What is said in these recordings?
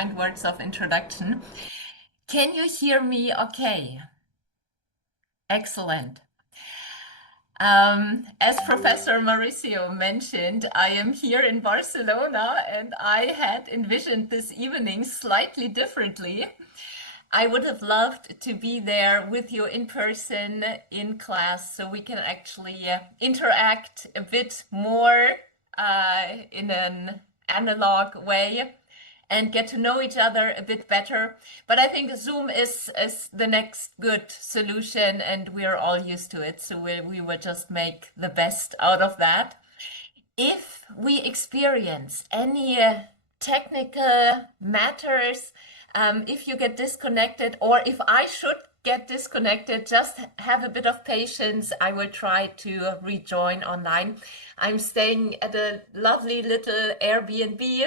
kind words of introduction. Can you hear me okay? Excellent. As Professor Mauricio mentioned, I am here in Barcelona and I had envisioned this evening slightly differently. I would have loved to be there with you in person in class so we can actually interact a bit more in an analog way and get to know each other a bit better. But I think Zoom is the next good solution and we're all used to it. So we will just make the best out of that. If we experience any technical matters, if you get disconnected or if I should get disconnected, just have a bit of patience. I will try to rejoin online. I'm staying at a lovely little Airbnb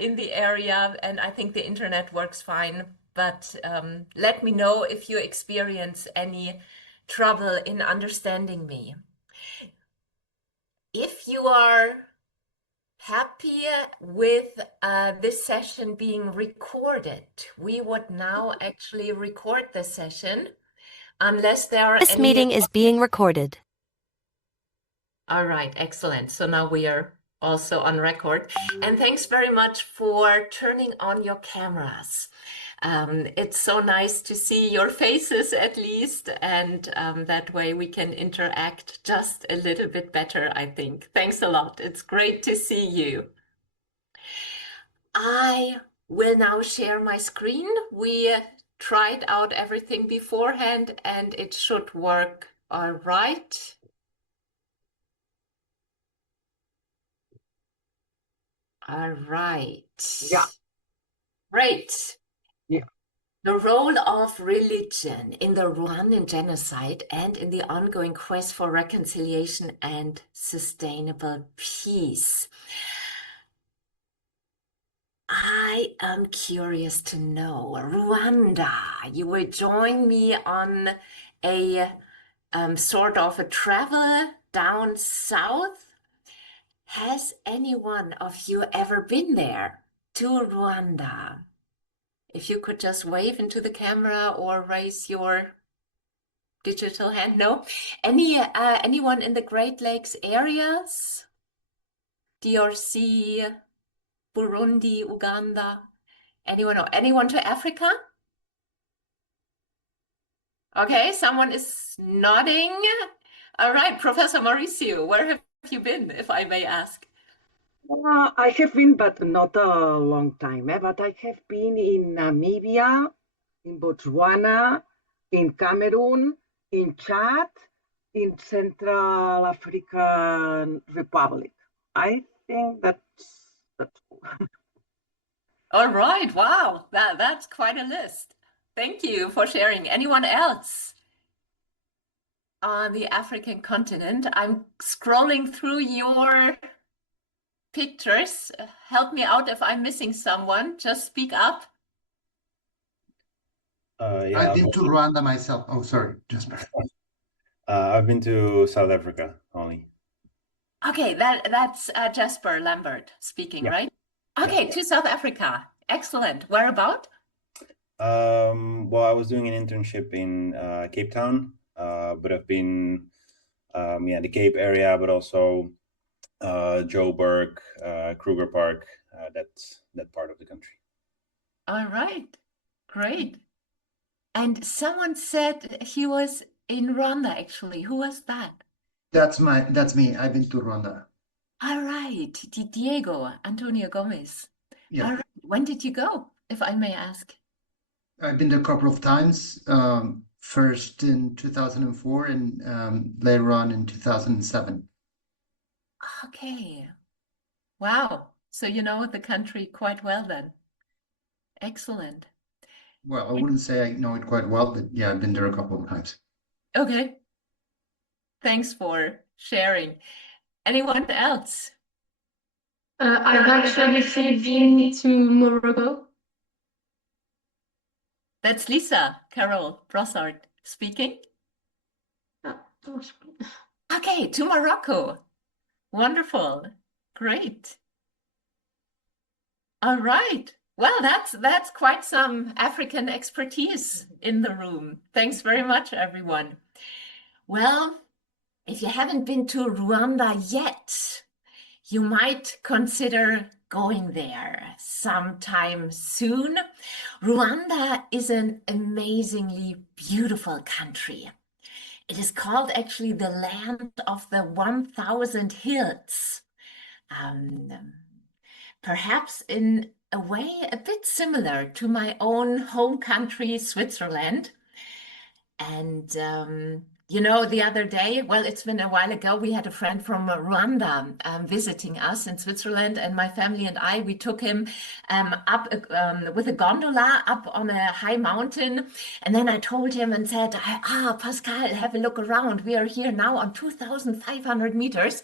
in the area, and I think the internet works fine. But let me know if you experience any trouble in understanding me. If you are happy with this session being recorded, we would now actually record the session, unless there are This any... meeting is being recorded. All right, excellent. So now we are also on record. And thanks very much for turning on your cameras. It's so nice to see your faces at least, and that way we can interact just a little bit better, I think. Thanks a lot. It's great to see you. I will now share my screen. We tried out everything beforehand and it should work all right. All right. Yeah. Great. Yeah. The role of religion in the Rwandan genocide and in the ongoing quest for reconciliation and sustainable peace. I am curious to know, Rwanda, you will join me on a sort of a travel down south. Has any one of you ever been there to Rwanda? If you could just wave into the camera or raise your digital hand. No? Anyone in the Great Lakes areas? DRC, Burundi, Uganda? Anyone to Africa? Okay, someone is nodding. All right, Professor Mauricio, where have you been, if I may ask? I have been, but not a long time. But I have been in Namibia, in Botswana, in Cameroon, in Chad, in Central African Republic. I think that's cool. All right, wow, that's quite a list. Thank you for sharing. Anyone else on the African continent? I'm scrolling through your pictures. Help me out if I'm missing someone. Just speak up. Yeah, I've been to Rwanda myself. Oh, sorry, Jasper. I've been to South Africa only. Okay, that's Jasper Lambert speaking, Yeah. right? Okay, Yeah. to South Africa. Excellent. Where about? Well, I was doing an internship in Cape Town, but I've been the Cape area, but also Joburg, Kruger Park, that part of the country. All right, great. And someone said he was in Rwanda, actually. Who was that? That's me. I've been to Rwanda. All right, Diego Antonio Gomez. Yeah. All right. When did you go, if I may ask? I've been there a couple of times. First in 2004 and later on in 2007. Okay. Wow. So you know the country quite well then. Excellent. Well, I wouldn't say I know it quite well, but yeah, I've been there a couple of times. Okay. Thanks for sharing. Anyone else? I've actually been to Morocco. That's Lisa Carol Brossard speaking. Okay, to Morocco. Wonderful. Great. All right. Well, that's quite some African expertise in the room. Thanks very much, everyone. Well, if you haven't been to Rwanda yet, you might consider going there sometime soon. Rwanda is an amazingly beautiful country. It is called actually the land of the 1,000 hills. Perhaps in a way a bit similar to my own home country, Switzerland. And you know, the other day, well, it's been a while ago, we had a friend from Rwanda visiting us in Switzerland, and my family and I, we took him up with a gondola up on a high mountain. And then I told him and said, Pascal, have a look around. We are here now on 2,500 meters.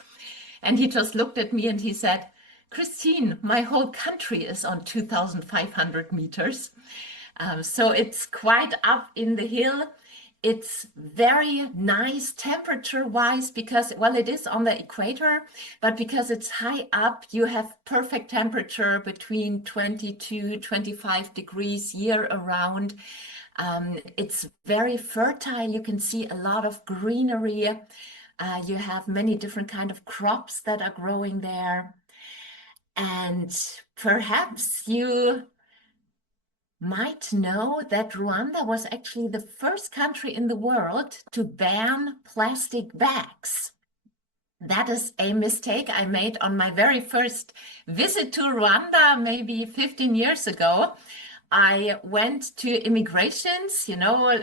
And he just looked at me and he said, Christine, my whole country is on 2,500 meters. So it's quite up in the hill. It's very nice temperature-wise because, well, it is on the equator, but because it's high up, you have perfect temperature between 22, 25 degrees year around. It's very fertile. You can see a lot of greenery. You have many different kind of crops that are growing there. And perhaps you might know that Rwanda was actually the first country in the world to ban plastic bags. That is a mistake I made on my very first visit to Rwanda, maybe 15 years ago. I went to immigrations, you know,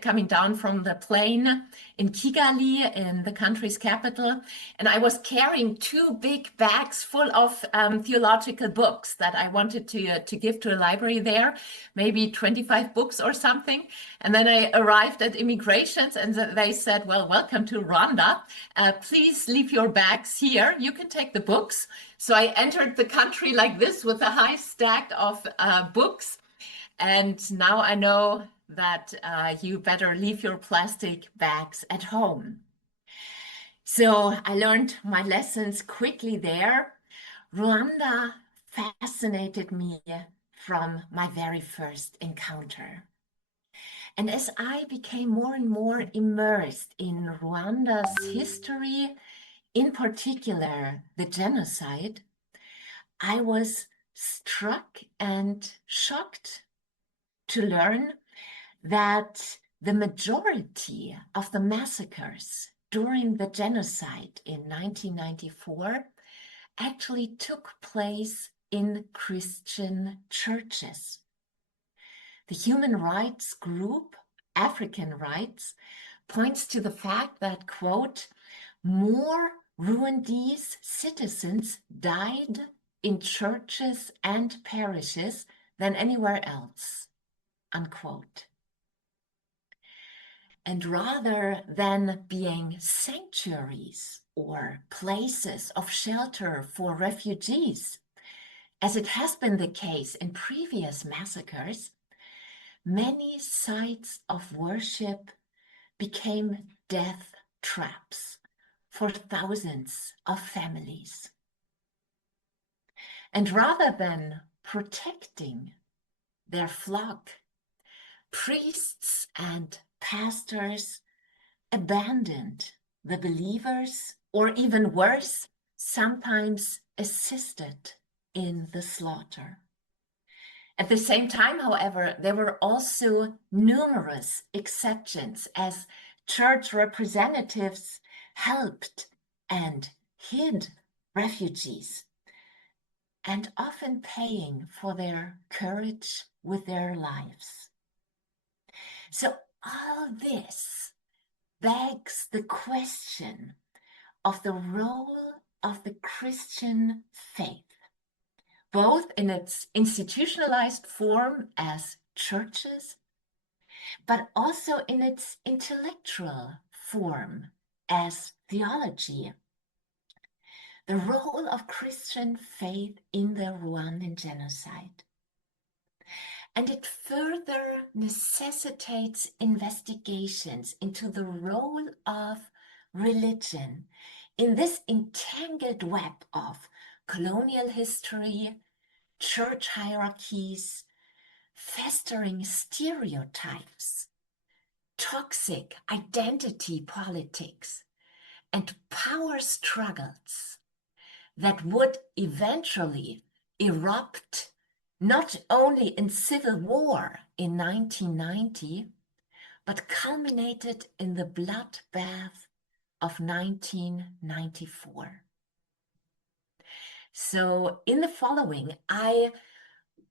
coming down from the plane in Kigali, in the country's capital. And I was carrying 2 big bags full of theological books that I wanted to give to a library there, maybe 25 books or something. And then I arrived at immigrations and they said, well, welcome to Rwanda. Please leave your bags here. You can take the books. So I entered the country like this with a high stack of books. And now I know that you better leave your plastic bags at home. So I learned my lessons quickly there. Rwanda fascinated me from my very first encounter. And as I became more and more immersed in Rwanda's history, in particular the genocide, I was struck and shocked to learn that the majority of the massacres during the genocide in 1994 actually took place in Christian churches. The human rights group, African Rights, points to the fact that, quote, more Rwandese citizens died in churches and parishes than anywhere else, unquote. And rather than being sanctuaries or places of shelter for refugees, as it has been the case in previous massacres, many sites of worship became death traps for thousands of families. And rather than protecting their flock, priests and pastors abandoned the believers, or even worse, sometimes assisted in the slaughter. At the same time, however, there were also numerous exceptions as church representatives helped and hid refugees, and often paying for their courage with their lives. So all this begs the question of the role of the Christian faith, both in its institutionalized form as churches, but also in its intellectual form as theology. The role of Christian faith in the Rwandan genocide. And it further necessitates investigations into the role of religion in this entangled web of colonial history, church hierarchies, festering stereotypes, toxic identity politics, and power struggles that would eventually erupt not only in civil war in 1990, but culminated in the bloodbath of 1994. So in the following, I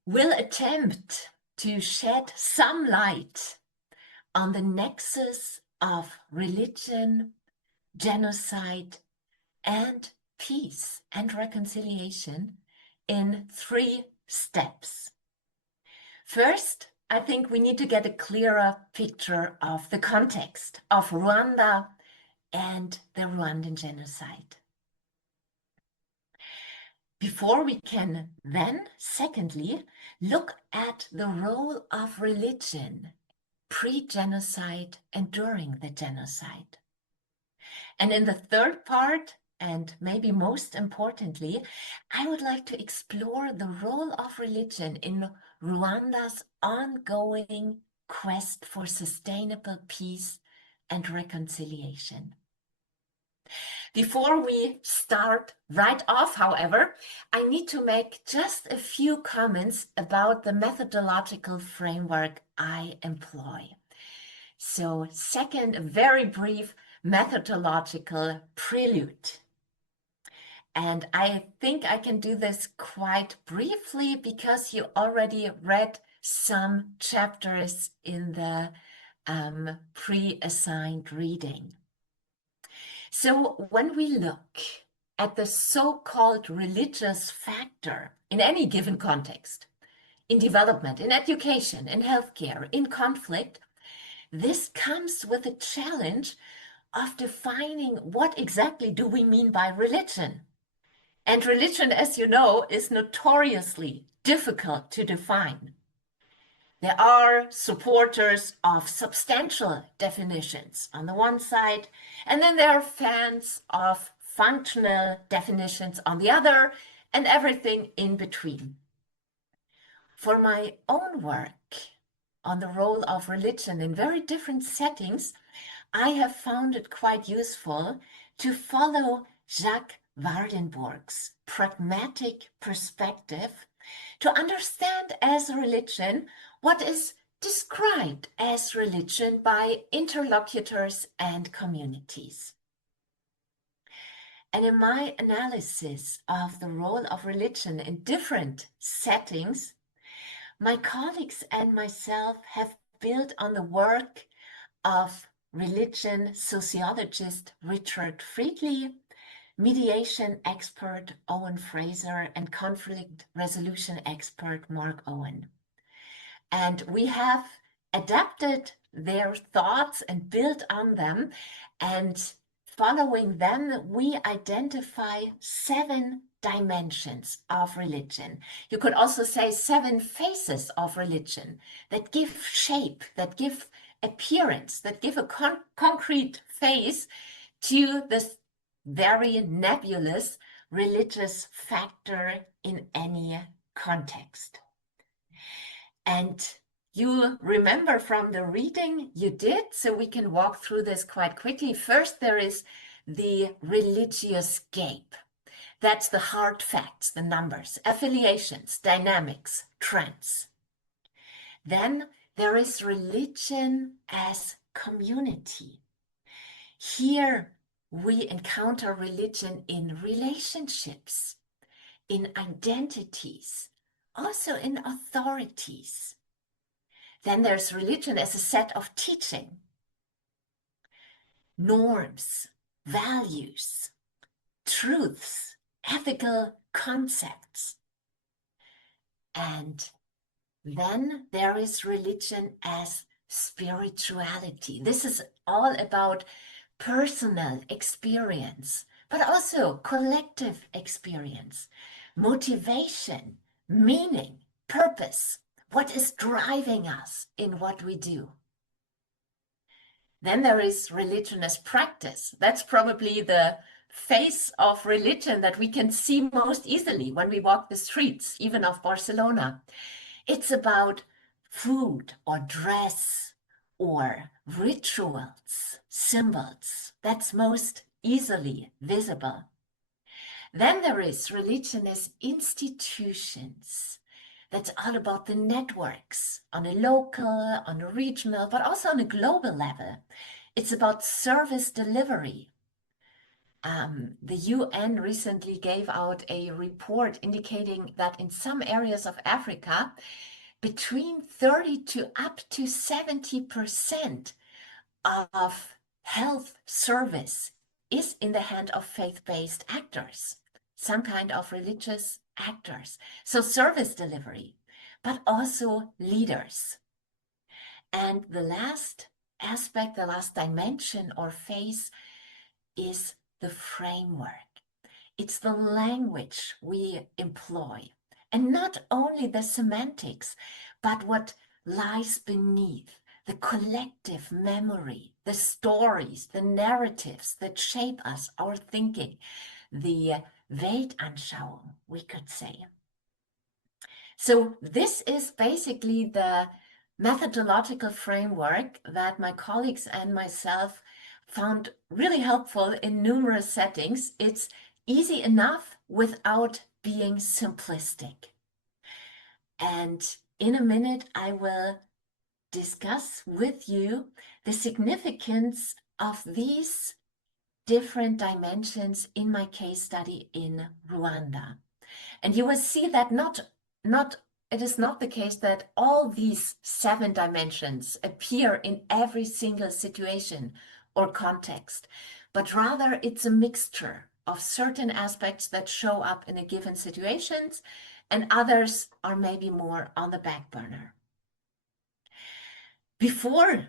will attempt to shed some light on the nexus of religion, genocide, and peace and reconciliation in 3 steps. First, I think we need to get a clearer picture of the context of Rwanda and the Rwandan genocide. Before we can then, secondly, look at the role of religion pre-genocide and during the genocide. And in the third part, and maybe most importantly, I would like to explore the role of religion in Rwanda's ongoing quest for sustainable peace and reconciliation. Before we start right off, however, I need to make just a few comments about the methodological framework I employ. So second, a very brief methodological prelude. And I think I can do this quite briefly because you already read some chapters in the pre-assigned reading. So when we look at the so-called religious factor in any given context, in development, in education, in healthcare, in conflict, this comes with a challenge of defining what exactly do we mean by religion. And religion, as you know, is notoriously difficult to define. There are supporters of substantial definitions on the one side, and then there are fans of functional definitions on the other, and everything in between. For my own work on the role of religion in very different settings, I have found it quite useful to follow Jacques Wardenburg's pragmatic perspective to understand as religion what is described as religion by interlocutors and communities. And in my analysis of the role of religion in different settings, my colleagues and myself have built on the work of religion sociologist Richard Friedli, mediation expert Owen Fraser, and conflict resolution expert Mark Owen. And we have adapted their thoughts and built on them, and following them, we identify 7 dimensions of religion. You could also say 7 faces of religion that give shape, that give appearance, that give a concrete face to this very nebulous religious factor in any context. And you remember from the reading you did, so we can walk through this quite quickly. First, there is the religious scape. That's the hard facts, the numbers, affiliations, dynamics, trends. Then there is religion as community. Here we encounter religion in relationships, in identities, also in authorities. Then there's religion as a set of teaching, norms, values, truths, ethical concepts. And then there is religion as spirituality. This is all about personal experience, but also collective experience, motivation, meaning, purpose, what is driving us in what we do. Then there is religion as practice. That's probably the face of religion that we can see most easily when we walk the streets, even of Barcelona. It's about food or dress or rituals, symbols. That's most easily visible. Then there is religion as institutions. That's all about the networks on a local, on a regional, but also on a global level. It's about service delivery. The UN recently gave out a report indicating that in some areas of Africa, between 30 to up to 70% of health service is in the hand of faith-based actors, some kind of religious actors. So service delivery, but also leaders. And the last aspect, the last dimension or phase is the framework. It's the language we employ. And not only the semantics, but what lies beneath, the collective memory, the stories, the narratives that shape us, our thinking, the Weltanschauung, we could say. So this is basically the methodological framework that my colleagues and myself found really helpful in numerous settings. It's easy enough without being simplistic. And in a minute, I will discuss with you the significance of these different dimensions in my case study in Rwanda. And you will see that it is not the case that all these 7 dimensions appear in every single situation or context, but rather it's a mixture of certain aspects that show up in a given situations and others are maybe more on the back burner. Before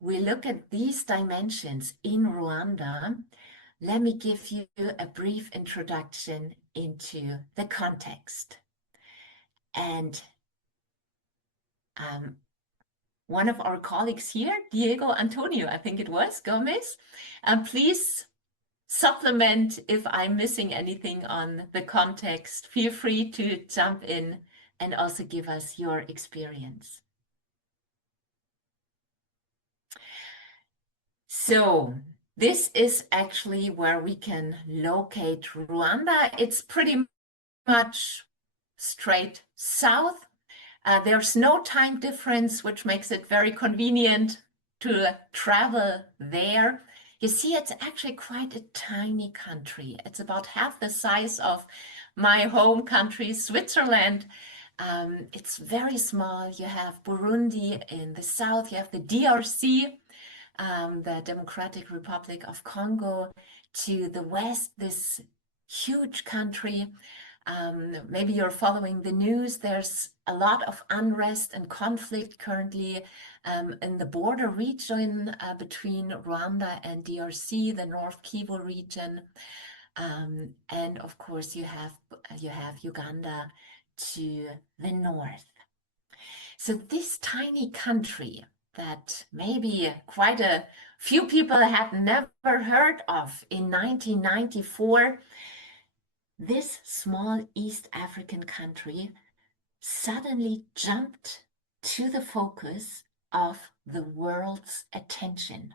we look at these dimensions in Rwanda, let me give you a brief introduction into the context. And one of our colleagues here, Diego Antonio, I think it was, Gomez, please supplement if I'm missing anything on the context. Feel free to jump in and also give us your experience. So this is actually where we can locate Rwanda. It's pretty much straight south. There's no time difference, which makes it very convenient to travel there. You see, it's actually quite a tiny country. It's about half the size of my home country, Switzerland. It's very small. You have Burundi in the south. You have the DRC, the Democratic Republic of Congo, to the west, this huge country. Maybe you're following the news. There's a lot of unrest and conflict currently in the border region between Rwanda and DRC, the North Kivu region. And of course, you have Uganda to the north. So this tiny country that maybe quite a few people had never heard of in 1994, this small East African country suddenly jumped to the focus of the world's attention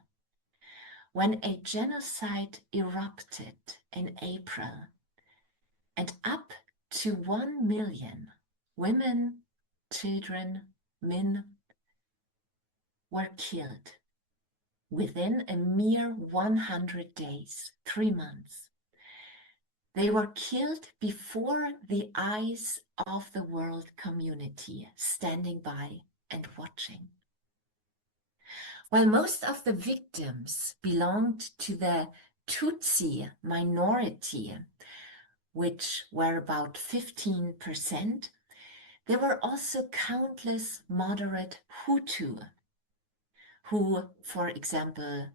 when a genocide erupted in April, and up to 1 million women, children, men were killed within a mere 100 days, 3 months. They were killed before the eyes of the world community standing by and watching. While most of the victims belonged to the Tutsi minority, which were about 15%, there were also countless moderate Hutu who, for example,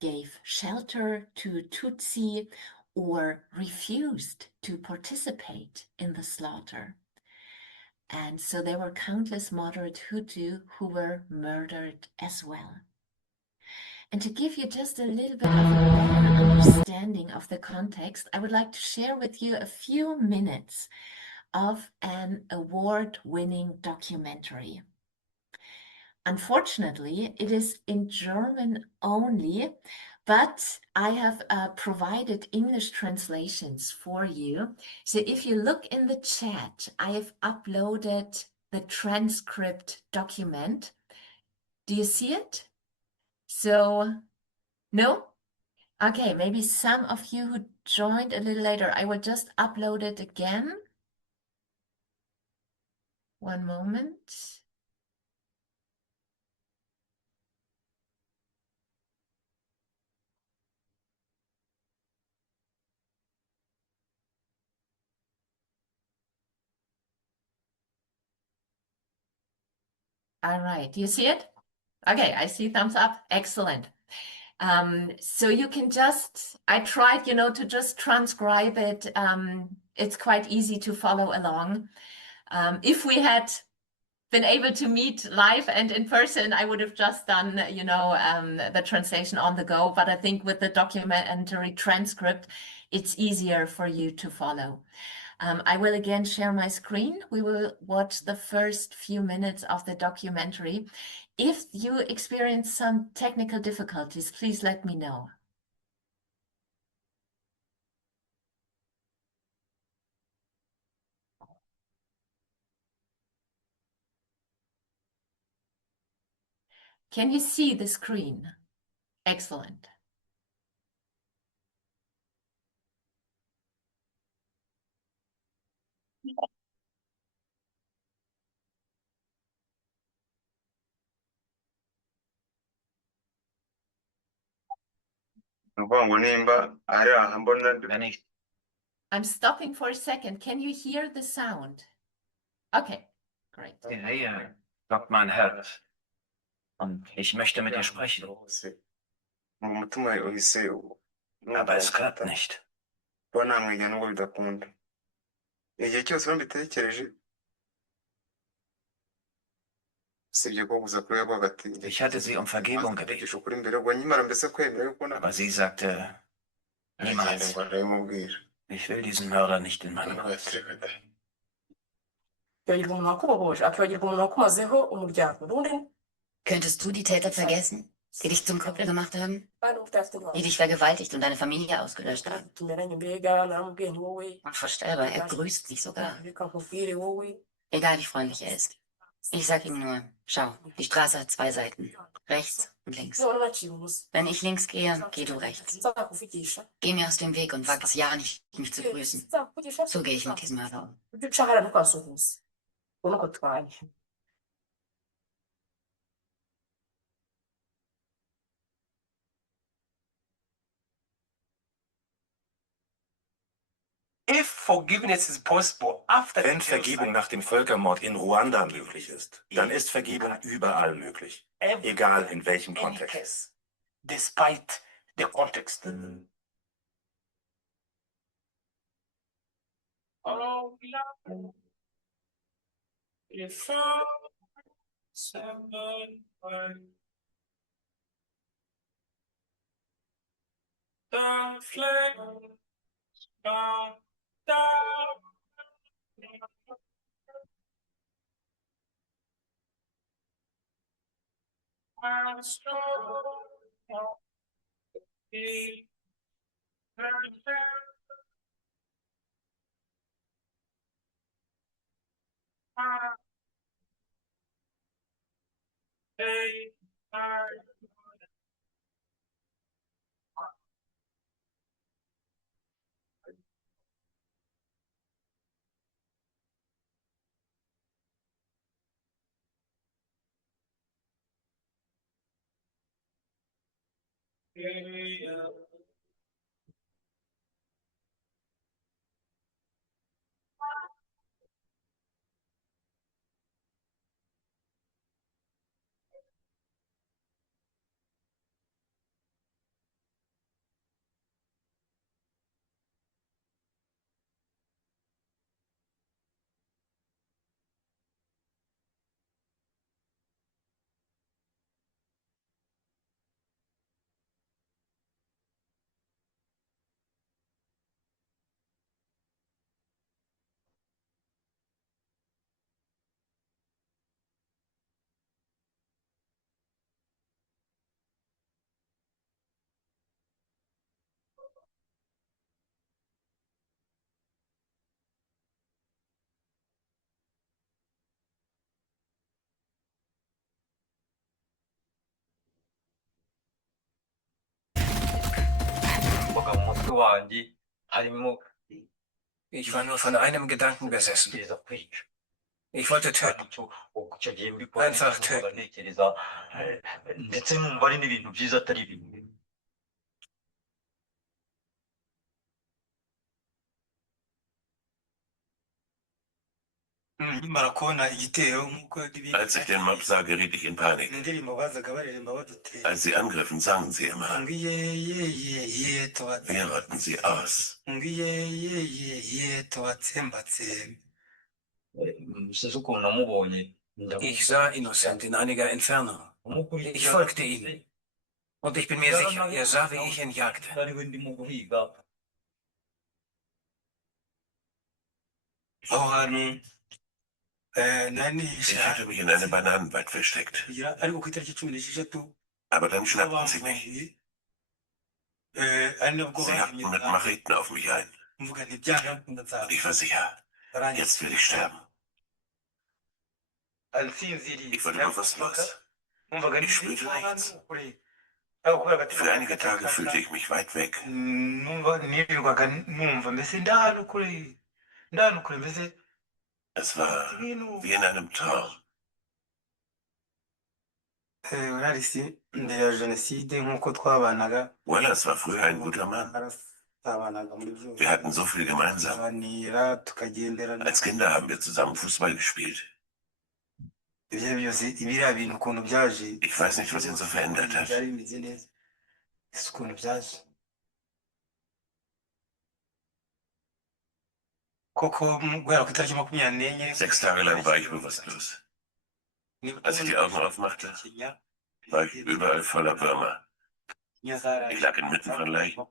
gave shelter to Tutsi or refused to participate in the slaughter. And so there were countless moderate Hutu who were murdered as well. And to give you just a little bit of a better understanding of the context, I would like to share with you a few minutes of an award-winning documentary. Unfortunately, it is in German only, but I have provided English translations for you. So if you look in the chat, I have uploaded the transcript document. Do you see it? So, no? Okay, maybe some of you who joined a little later, I will just upload it again. One moment. All right, do you see it? Okay, I see thumbs up. Excellent. So you can just, I tried, to just transcribe it. It's quite easy to follow along. If we had been able to meet live and in person, I would have just done, the translation on the go. But I think with the documentary transcript, it's easier for you to follow. I will again share my screen. We will watch the first few minutes of the documentary. If you experience some technical difficulties, please let me know. Can you see the screen? Excellent. I'm stopping for a second. Can you hear the sound? Okay, great. Die Nähe lockt mein Herz und ich möchte mit dir sprechen. Aber es klappt nicht. igihe cyose iyo mbitekereje sibyo ko gusa kuri yavuga ati Ich hatte sie um Vergebung gebeten, mvugisha ukuri imbere ubwo nyimara mbese kwemera yuko aber sie sagte, niemals. ngo arabimubwira Ich will diesen Mörder nicht in meinem Haus. kwibagirwa umuntu wakubohoje akibagirwa umuntu wakumazeho umuryango ubundi Könntest du die Täter vergessen, die dich zum Krüppel gemacht haben, bari ufite intwaro die dich vergewaltigt und deine Familie ausgelöscht haben? tumeranye mbega naramubwiye nti wowe Unvorstellbar, er grüßt dich sogar. reka nkubwire wowe Egal wie freundlich er ist. Ich sag ihm nur, schau, die Straße hat zwei Seiten. Rechts und links. none naciye ubusa Wenn ich links gehe, geh du rechts. nzakuvugisha Geh mir aus dem Weg und wag es ja nicht, mich zu grüßen. nzakuvugisha So gehe ich mit diesem Mörder um. ujye uca hariya ntukasuhuze ubona ko tubanye If forgiveness is possible after Wenn Vergebung nach dem Völkermord in Ruanda möglich ist, dann ist Vergebung überall möglich, egal in welchem any Kontext. case, despite the context. Oh, love. If I 7 the flame down, down. I'm strong. Be Ich war nur von einem Gedanken besessen. Ich wollte töten. Einfach töten. Als ich den Mob sah, geriet ich in Panik. Als sie angriffen, sangen sie immer. Wir rotten sie aus. Ich sah Innocent in einiger Entfernung. Ich folgte ihm. Und ich bin mir sicher, er sah, wie ich ihn jagte. Ich hatte mich in einem Bananenwald versteckt. Aber dann schnappten sie mich. Sie hackten mit Macheten auf mich ein. Und ich war sicher, jetzt will ich sterben. Ich wurde bewusstlos. Ich spürte nichts. Für einige Tage fühlte ich mich weit weg. Es war wie in einem Traum. Wallace war früher ein guter Mann. Wir hatten so viel gemeinsam. Als Kinder haben wir zusammen Fußball gespielt. Ich weiß nicht, was ihn so verändert hat. 6 Tage lang war ich bewusstlos. Als ich die Augen aufmachte, war ich überall voller Würmer. Ich lag inmitten von Leichen.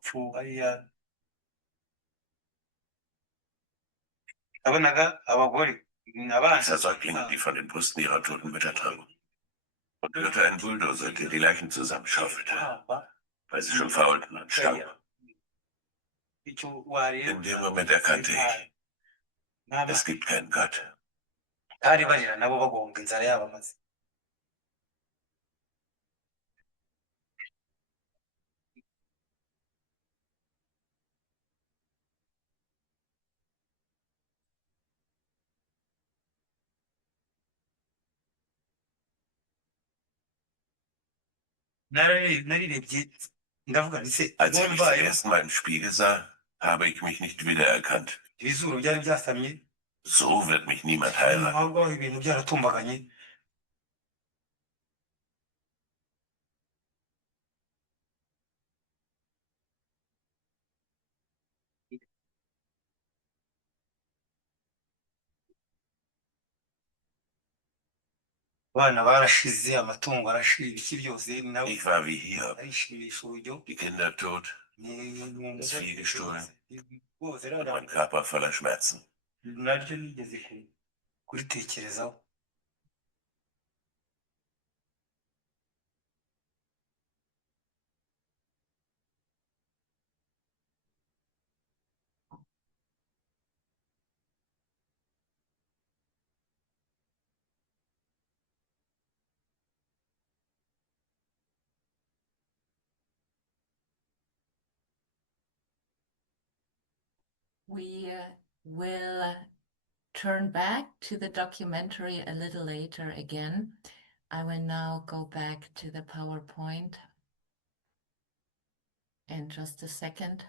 Ich sah Säuglinge, die von den Brüsten ihrer toten Mütter tranken. Und hörte einen Bulldozer, der die Leichen zusammenschaufelte, weil sie schon faulten und stanken. In dem Moment erkannte ich, es gibt keinen Gott. Als ich mich zum ersten Mal im Spiegel sah, habe ich mich nicht wiedererkannt. So wird mich niemand heiraten. Ich war wie hier. Die Kinder tot, das Vieh gestohlen und mein Körper voller Schmerzen. We will turn back to the documentary a little later again. I will now go back to the PowerPoint in just a second.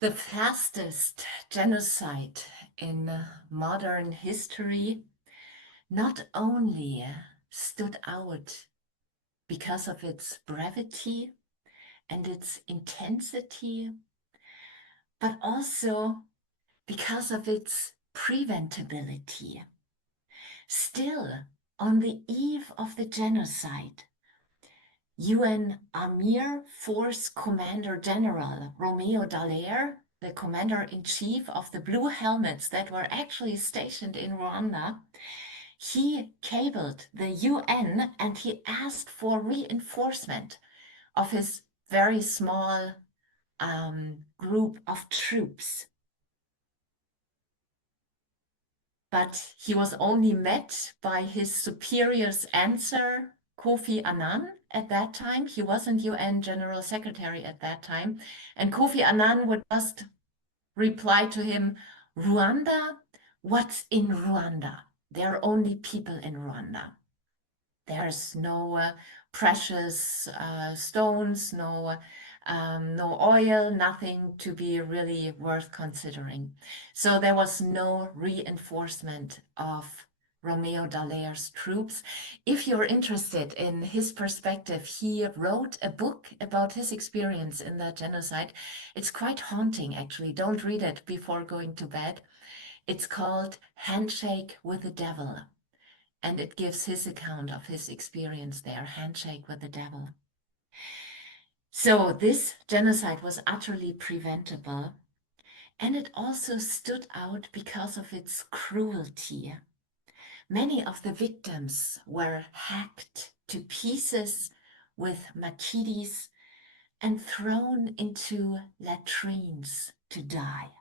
The fastest genocide in modern history not only stood out because of its brevity and its intensity, but also because of its preventability. Still, on the eve of the genocide, UN Amir Force Commander General Romeo Dallaire the commander-in-chief of the Blue Helmets that were actually stationed in Rwanda, he cabled the UN and he asked for reinforcement of his very small group of troops. But he was only met by his superior's answer, Kofi Annan, at that time. He wasn't UN General Secretary at that time. And Kofi Annan would just reply to him, Rwanda? What's in Rwanda? There are only people in Rwanda. There's no precious stones, no oil, nothing to be really worth considering. So there was no reinforcement of Romeo Dallaire's troops. If you're interested in his perspective, he wrote a book about his experience in that genocide. It's quite haunting, actually. Don't read it before going to bed. It's called Handshake with the Devil. And it gives his account of his experience there, Handshake with the Devil. So this genocide was utterly preventable, and it also stood out because of its cruelty. Many of the victims were hacked to pieces with machetes and thrown into latrines to die.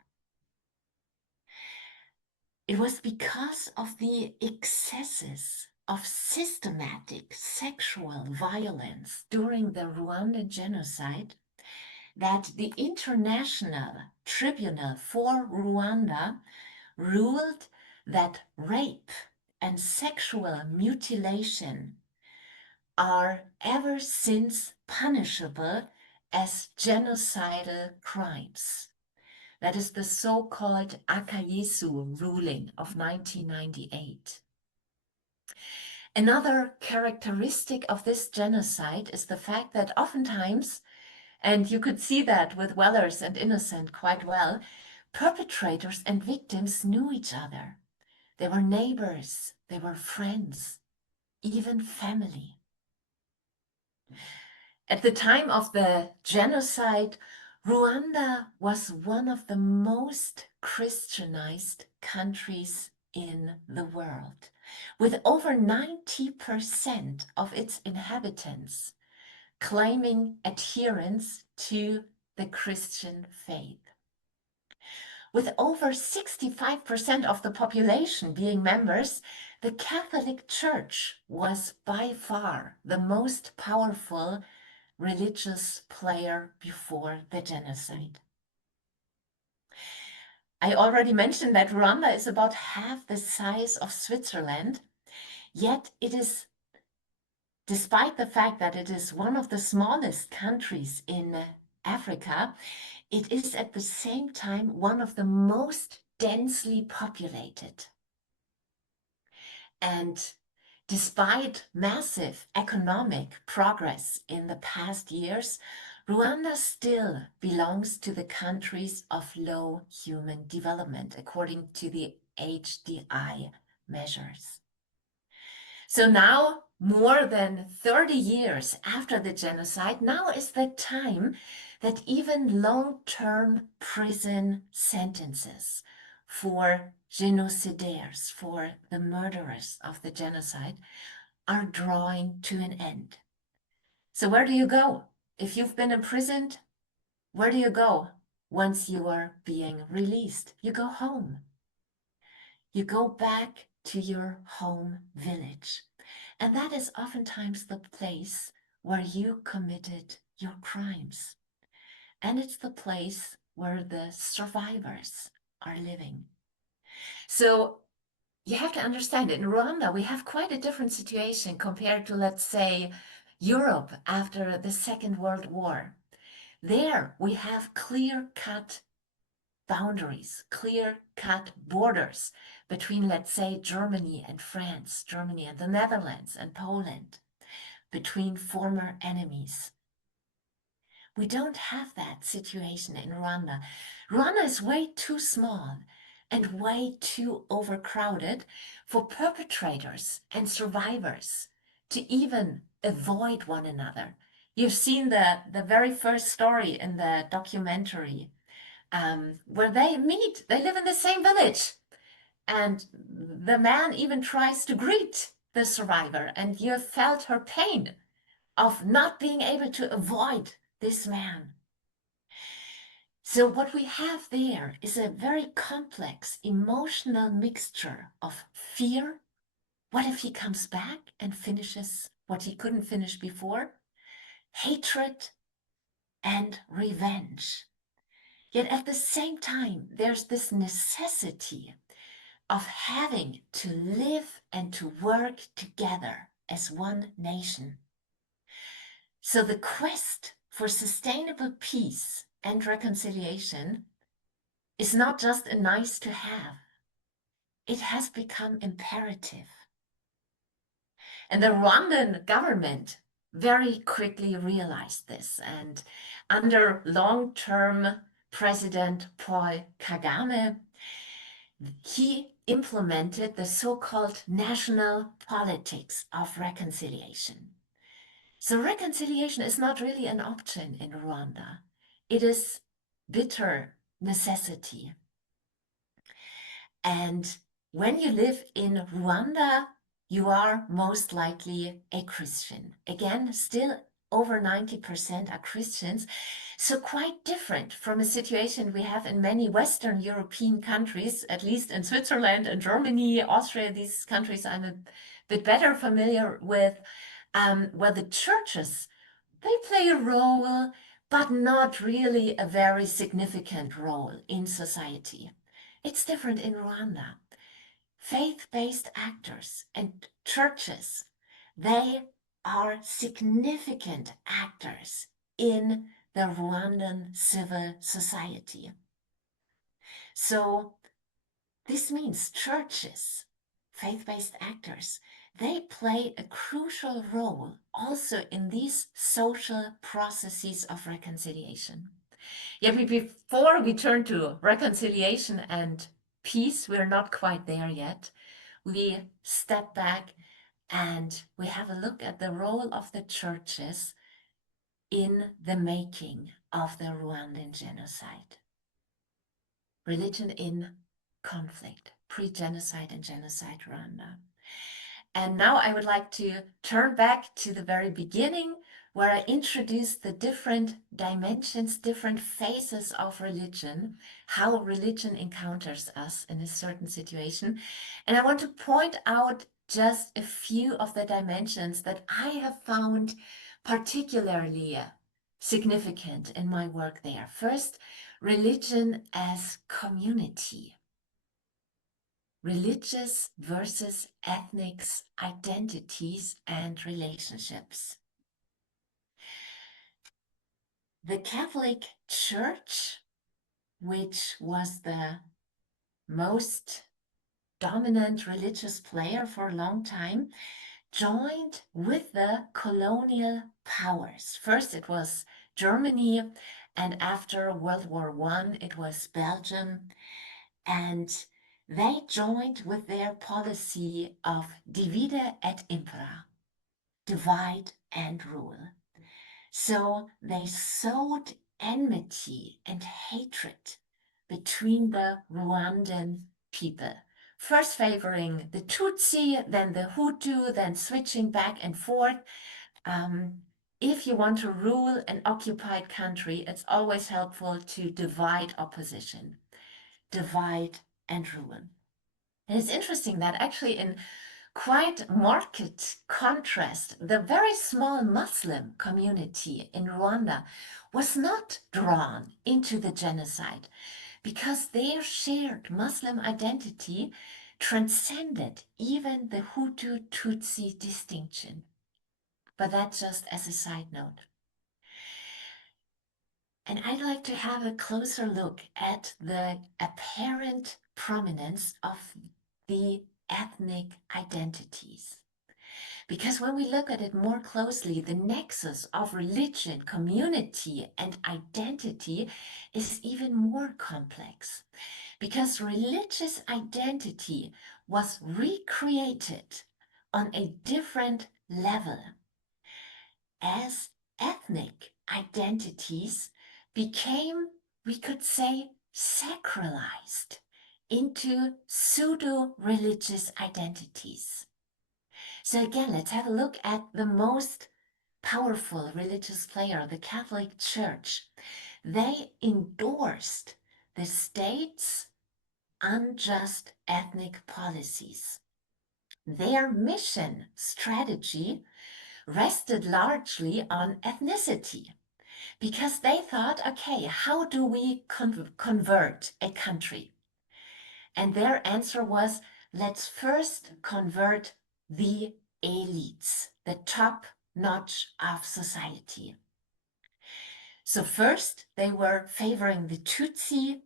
It was because of the excesses of systematic sexual violence during the Rwandan genocide that the International Tribunal for Rwanda ruled that rape and sexual mutilation are ever since punishable as genocidal crimes. That is the so-called Akayesu ruling of 1998. Another characteristic of this genocide is the fact that oftentimes, and you could see that with Wellers and Innocent quite well, perpetrators and victims knew each other. They were neighbors, they were friends, even family. At the time of the genocide, Rwanda was one of the most Christianized countries in the world, with over 90% of its inhabitants claiming adherence to the Christian faith. With over 65% of the population being members, the Catholic Church was by far the most powerful religious player before the genocide. I already mentioned that Rwanda is about half the size of Switzerland, yet it is, despite the fact that it is one of the smallest countries in Africa, it is at the same time one of the most densely populated. And despite massive economic progress in the past years, Rwanda still belongs to the countries of low human development, according to the HDI measures. So now, more than 30 years after the genocide, now is the time that even long-term prison sentences for genocidaires, for the murderers of the genocide, are drawing to an end. So where do you go? If you've been imprisoned, where do you go once you are being released? You go home. You go back to your home village. And that is oftentimes the place where you committed your crimes. And it's the place where the survivors are living. So you have to understand, in Rwanda, we have quite a different situation compared to, let's say, Europe after the Second World War. There we have clear-cut boundaries, clear-cut borders between, let's say, Germany and France, Germany and the Netherlands and Poland, between former enemies. We don't have that situation in Rwanda. Rwanda is way too small and way too overcrowded for perpetrators and survivors to even avoid one another. You've seen the very first story in the documentary where they meet. They live in the same village. And the man even tries to greet the survivor, and you felt her pain of not being able to avoid this man. So what we have there is a very complex emotional mixture of fear. What if he comes back and finishes what he couldn't finish before? Hatred and revenge. Yet at the same time, there's this necessity of having to live and to work together as one nation. So the quest for sustainable peace and reconciliation is not just a nice to have. It has become imperative. And the Rwandan government very quickly realized this. And under long-term President Paul Kagame, he implemented the so-called national politics of reconciliation. So reconciliation is not really an option in Rwanda. It is bitter necessity. And when you live in Rwanda, you are most likely a Christian. Again, still over 90% are Christians. So quite different from a situation we have in many Western European countries, at least in Switzerland and Germany, Austria, these countries I'm a bit better familiar with, where the churches, they play a role, but not really a very significant role in society. It's different in Rwanda. Faith-based actors and churches, they are significant actors in the Rwandan civil society. So this means churches, faith-based actors, they play a crucial role also in these social processes of reconciliation. Yeah, before we turn to reconciliation and peace, we're not quite there yet. We step back and we have a look at the role of the churches in the making of the Rwandan genocide. Religion in conflict, pre-genocide and genocide Rwanda. And now I would like to turn back to the very beginning, where I introduced the different dimensions, different phases of religion, how religion encounters us in a certain situation. And I want to point out just a few of the dimensions that I have found particularly significant in my work there. First, religion as community. Religious versus ethnic identities and relationships. The Catholic Church, which was the most dominant religious player for a long time, joined with the colonial powers. First it was Germany, and after World War I it was Belgium, and they joined with their policy of divide et impera, divide and rule. So they sowed enmity and hatred between the Rwandan people, first favoring the Tutsi, then the Hutu, then switching back and forth. If you want to rule an occupied country, it's always helpful to divide opposition, divide and rule. And it's interesting that actually in quite marked contrast, the very small Muslim community in Rwanda was not drawn into the genocide because their shared Muslim identity transcended even the Hutu-Tutsi distinction. But that's just as a side note. And I'd like to have a closer look at the apparent prominence of the ethnic identities. Because when we look at it more closely, the nexus of religion, community, and identity is even more complex. Because religious identity was recreated on a different level as ethnic identities became, we could say, sacralized into pseudo-religious identities. So again, let's have a look at the most powerful religious player, the Catholic Church. They endorsed the state's unjust ethnic policies. Their mission strategy rested largely on ethnicity because they thought, okay, how do we convert a country? And their answer was, let's first convert the elites, the top notch of society. So first they were favoring the Tutsi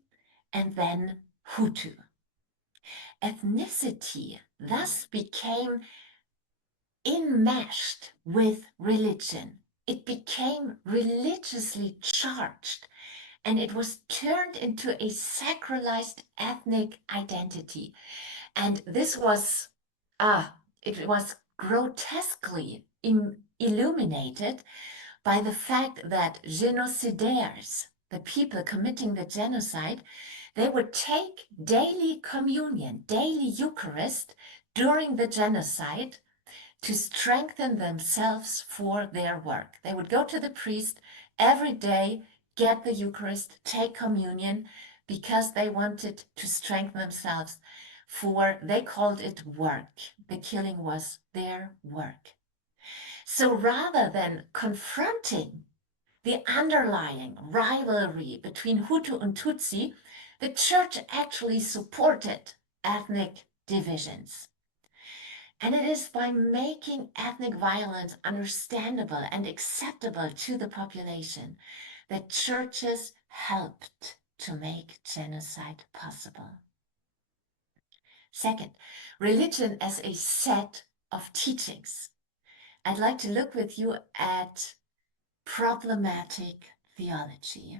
and then Hutu. Ethnicity thus became enmeshed with religion. It became religiously charged, and it was turned into a sacralized ethnic identity. And this was, it was grotesquely illuminated by the fact that genocidaires, the people committing the genocide, they would take daily communion, daily Eucharist during the genocide to strengthen themselves for their work. They would go to the priest every day, get the Eucharist, take communion, because they wanted to strengthen themselves for, they called it work. The killing was their work. So rather than confronting the underlying rivalry between Hutu and Tutsi, the church actually supported ethnic divisions. And it is by making ethnic violence understandable and acceptable to the population that churches helped to make genocide possible. Second, religion as a set of teachings. I'd like to look with you at problematic theology.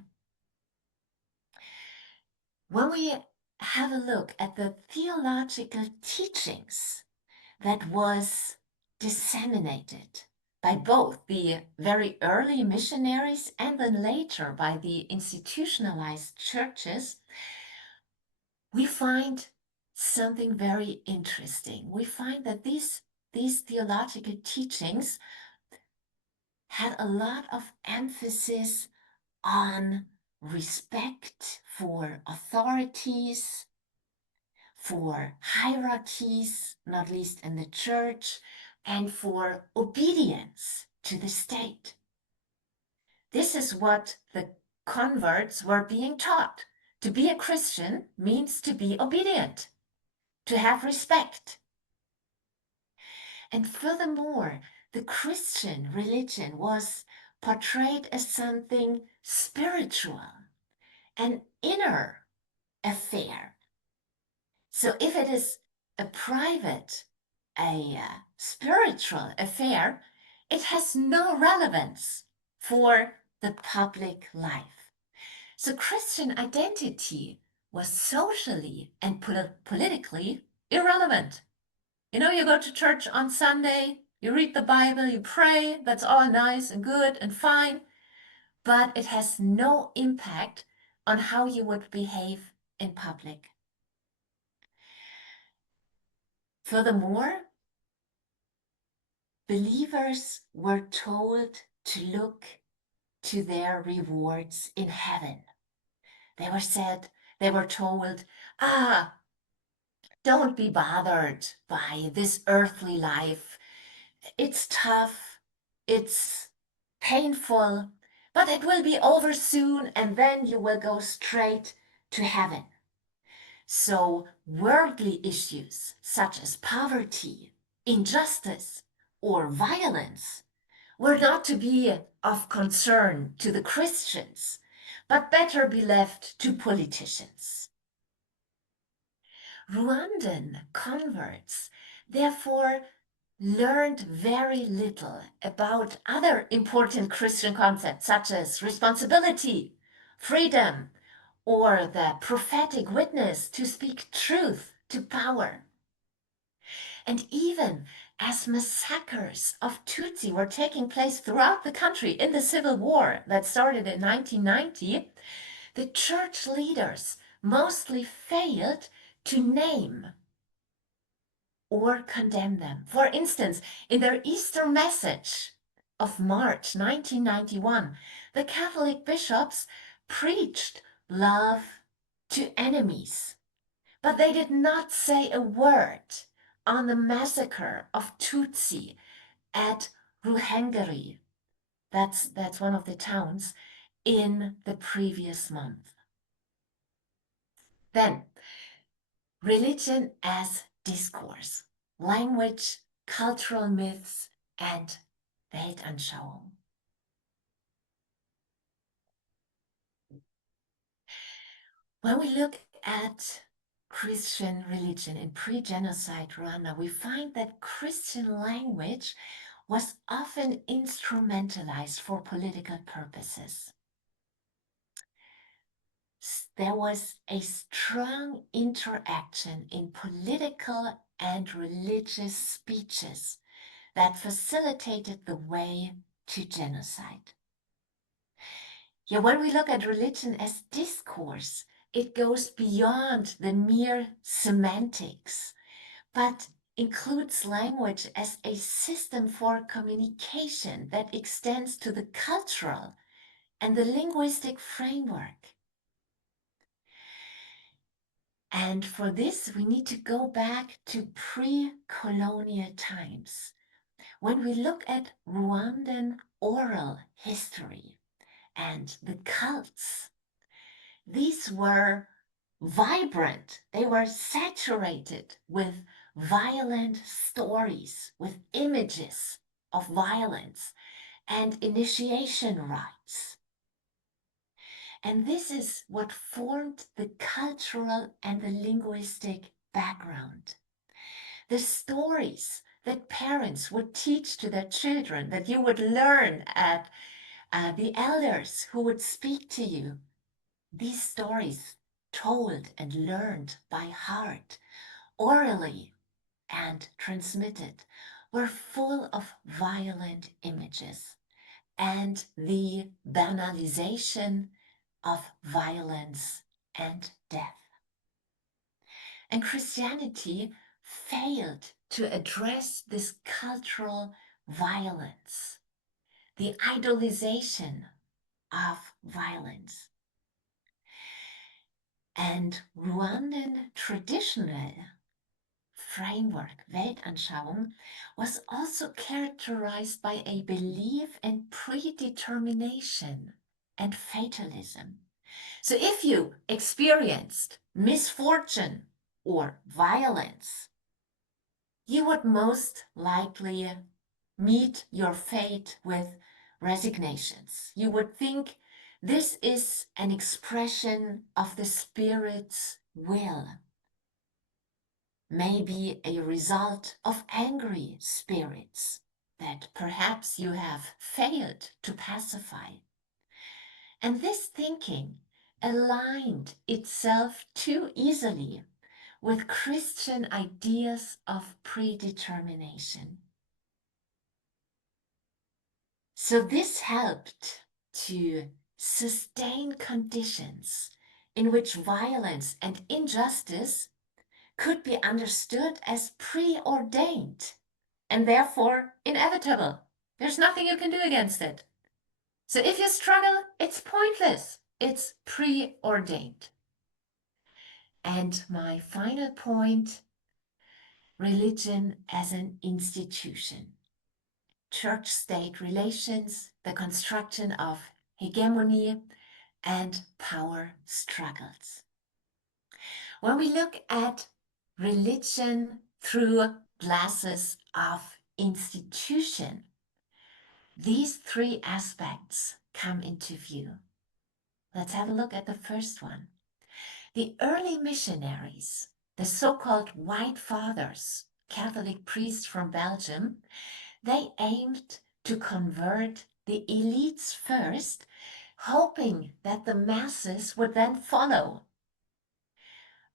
When we have a look at the theological teachings that was disseminated by both the very early missionaries and then later by the institutionalized churches, we find something very interesting. We find that these theological teachings had a lot of emphasis on respect for authorities, for hierarchies, not least in the church, and for obedience to the state. This is what the converts were being taught. To be a Christian means to be obedient, to have respect. And furthermore, the Christian religion was portrayed as something spiritual, an inner affair. So if it is a private, a spiritual affair, it has no relevance for the public life. So Christian identity was socially and politically irrelevant. You know, you go to church on Sunday, you read the Bible, you pray, that's all nice and good and fine, but it has no impact on how you would behave in public. Furthermore, believers were told to look to their rewards in heaven. They were told, don't be bothered by this earthly life. It's tough, it's painful, but it will be over soon, and then you will go straight to heaven. So worldly issues such as poverty, injustice, or violence were not to be of concern to the Christians, but better be left to politicians. Rwandan converts, therefore, learned very little about other important Christian concepts such as responsibility, freedom, or the prophetic witness to speak truth to power. And even as massacres of Tutsi were taking place throughout the country in the civil war that started in 1990, the church leaders mostly failed to name or condemn them. For instance, in their Easter message of March 1991, the Catholic bishops preached love to enemies, but they did not say a word on the massacre of Tutsi at Ruhengeri. That's one of the towns in the previous month. Then, religion as discourse, language, cultural myths, and Weltanschauung. When we look at Christian religion in pre-genocide Rwanda, we find that Christian language was often instrumentalized for political purposes. There was a strong interaction in political and religious speeches that facilitated the way to genocide. Yeah, when we look at religion as discourse, it goes beyond the mere semantics, but includes language as a system for communication that extends to the cultural and the linguistic framework. And for this, we need to go back to pre-colonial times. When we look at Rwandan oral history and the cults, these were vibrant. They were saturated with violent stories, with images of violence and initiation rites. And this is what formed the cultural and the linguistic background. The stories that parents would teach to their children, that you would learn at the elders who would speak to you. These stories told and learned by heart, orally and transmitted, were full of violent images and the banalization of violence and death. And Christianity failed to address this cultural violence, the idolization of violence. And Rwandan traditional framework, Weltanschauung, was also characterized by a belief in predetermination and fatalism. So if you experienced misfortune or violence, you would most likely meet your fate with resignations. You would think this is an expression of the Spirit's will, maybe a result of angry spirits that perhaps you have failed to pacify. And this thinking aligned itself too easily with Christian ideas of predetermination. So this helped to sustain conditions in which violence and injustice could be understood as preordained and therefore inevitable. There's nothing you can do against it. So if you struggle, it's pointless. It's preordained. And my final point, religion as an institution. Church-state relations, the construction of hegemony, and power struggles. When we look at religion through glasses of institution, these three aspects come into view. Let's have a look at the first one. The early missionaries, the so-called White Fathers, Catholic priests from Belgium, they aimed to convert the elites first, hoping that the masses would then follow.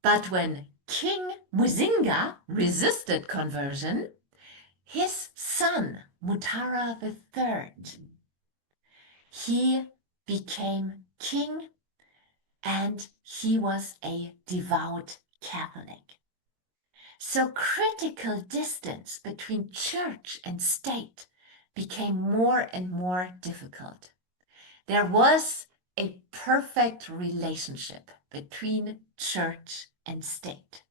But when King Muzinga resisted conversion, his son, Mutara III, he became king and he was a devout Catholic. So critical distance between church and state became more and more difficult. There was a perfect relationship between church and state.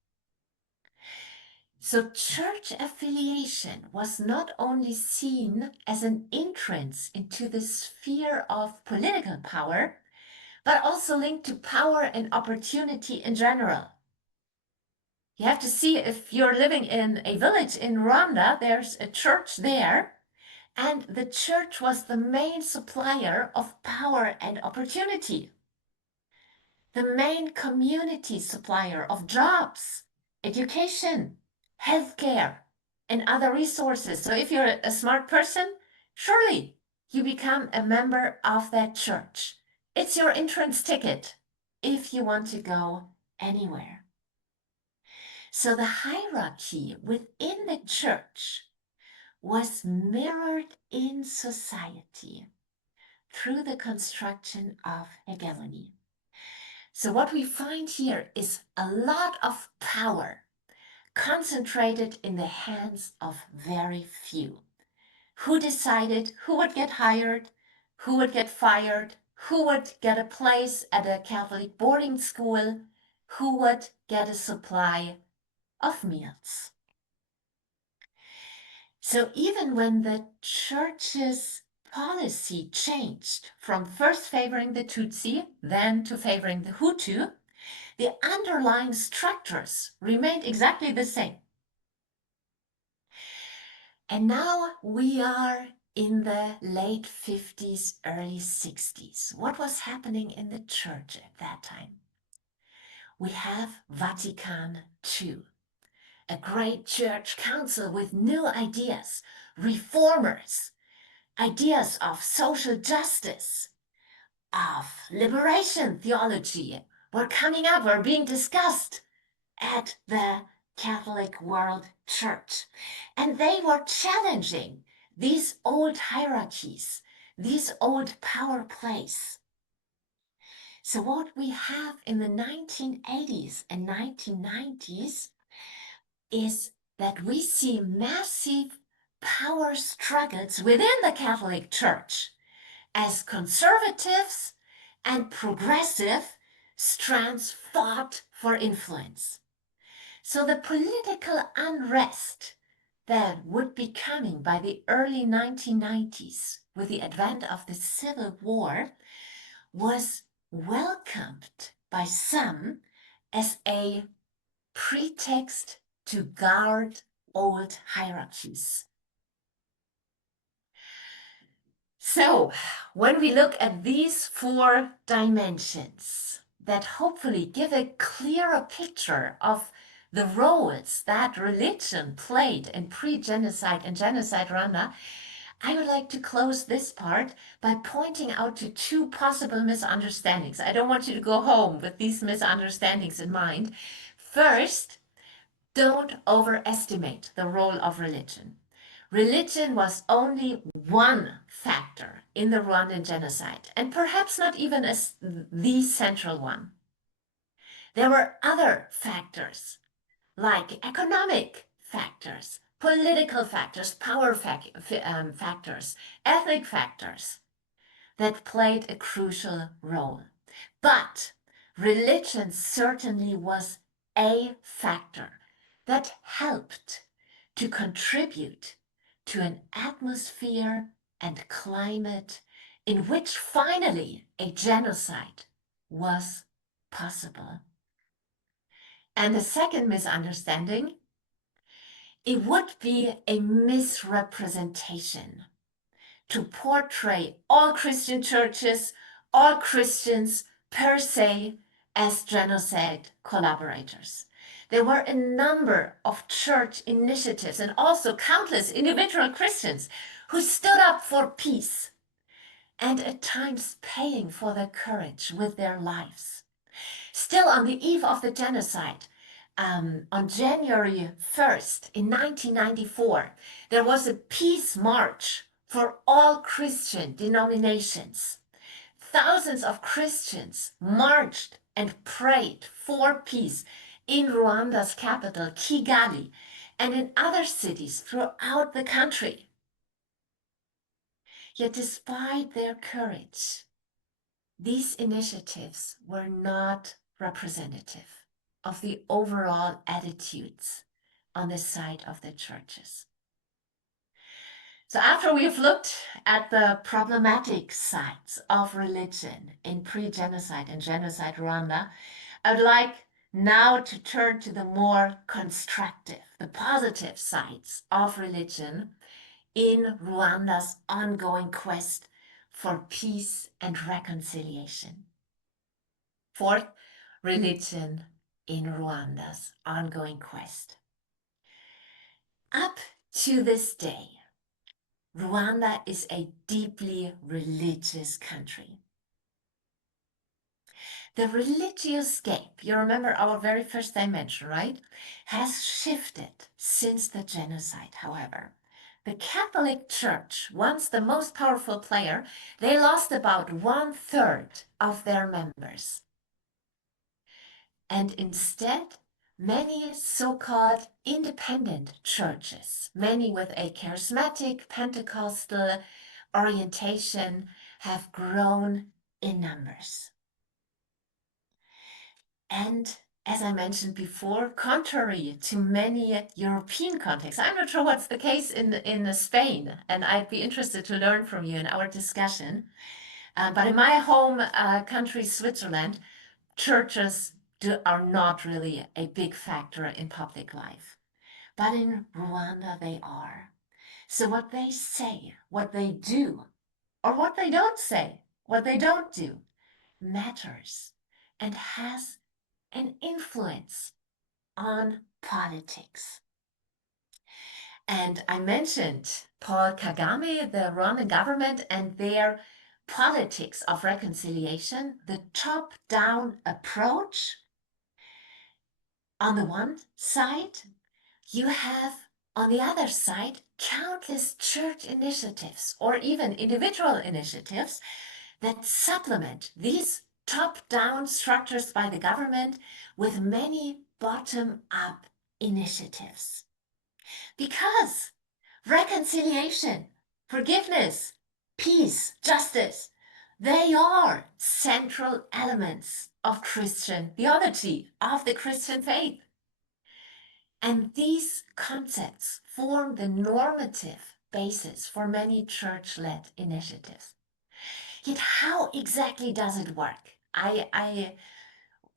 So church affiliation was not only seen as an entrance into the sphere of political power, but also linked to power and opportunity in general. You have to see, if you're living in a village in Rwanda, there's a church there, and the church was the main supplier of power and opportunity, the main community supplier of jobs, education, healthcare, and other resources. So if you're a smart person, surely you become a member of that church. It's your entrance ticket if you want to go anywhere. So the hierarchy within the church was mirrored in society through the construction of hegemony. So what we find here is a lot of power concentrated in the hands of very few. Who decided who would get hired, who would get fired, who would get a place at a Catholic boarding school, who would get a supply of meals. So even when the church's policy changed from first favoring the Tutsi, then to favoring the Hutu, the underlying structures remained exactly the same. And now we are in the late 50s, early 60s. What was happening in the church at that time? We have Vatican II, a great church council with new ideas, reformers, ideas of social justice, of liberation theology were coming up, were being discussed at the Catholic World Church. And they were challenging these old hierarchies, these old power plays. So what we have in the 1980s and 1990s is that we see massive power struggles within the Catholic Church as conservatives and progressive strands fought for influence. So the political unrest that would be coming by the early 1990s with the advent of the Civil War was welcomed by some as a pretext to guard old hierarchies. So when we look at these four dimensions that hopefully give a clearer picture of the roles that religion played in pre-genocide and genocide Rwanda, I would like to close this part by pointing out to two possible misunderstandings. I don't want you to go home with these misunderstandings in mind. First, don't overestimate the role of religion. Religion was only one factor in the Rwandan genocide, and perhaps not even as the central one. There were other factors, like economic factors, political factors, power factors, ethnic factors, that played a crucial role. But religion certainly was a factor that helped to contribute to an atmosphere and climate in which finally a genocide was possible. And the second misunderstanding, it would be a misrepresentation to portray all Christian churches, all Christians per se, as genocide collaborators. There were a number of church initiatives and also countless individual Christians who stood up for peace and at times paying for their courage with their lives. Still, on the eve of the genocide, on January 1st in 1994, there was a peace march for all Christian denominations. thousands of Christians marched and prayed for peace in Rwanda's capital, Kigali, and in other cities throughout the country. Yet despite their courage, these initiatives were not representative of the overall attitudes on the side of the churches. So after we've looked at the problematic sides of religion in pre-genocide and genocide Rwanda, I would like now to turn to the more constructive, the positive sides of religion in Rwanda's ongoing quest for peace and reconciliation. Fourth, religion in Rwanda's ongoing quest. Up to this day, Rwanda is a deeply religious country. The religioscape, you remember our very first dimension, right, has shifted since the genocide, however. The Catholic Church, once the most powerful player, they lost about 1/3 of their members. And instead, many so-called independent churches, many with a charismatic Pentecostal orientation, have grown in numbers. And as I mentioned before, contrary to many European contexts, I'm not sure what's the case in Spain, and I'd be interested to learn from you in our discussion. But in my home country, Switzerland, churches are not really a big factor in public life. But in Rwanda, they are. So what they say, what they do, or what they don't say, what they don't do, matters and has an influence on politics. And I mentioned Paul Kagame, the Rwandan government, and their politics of reconciliation, the top-down approach. On the one side, you have, on the other side, countless church initiatives or even individual initiatives that supplement these top-down structures by the government with many bottom-up initiatives. Because reconciliation, forgiveness, peace, justice, they are central elements of Christian theology, of the Christian faith. And these concepts form the normative basis for many church-led initiatives. Yet how exactly does it work?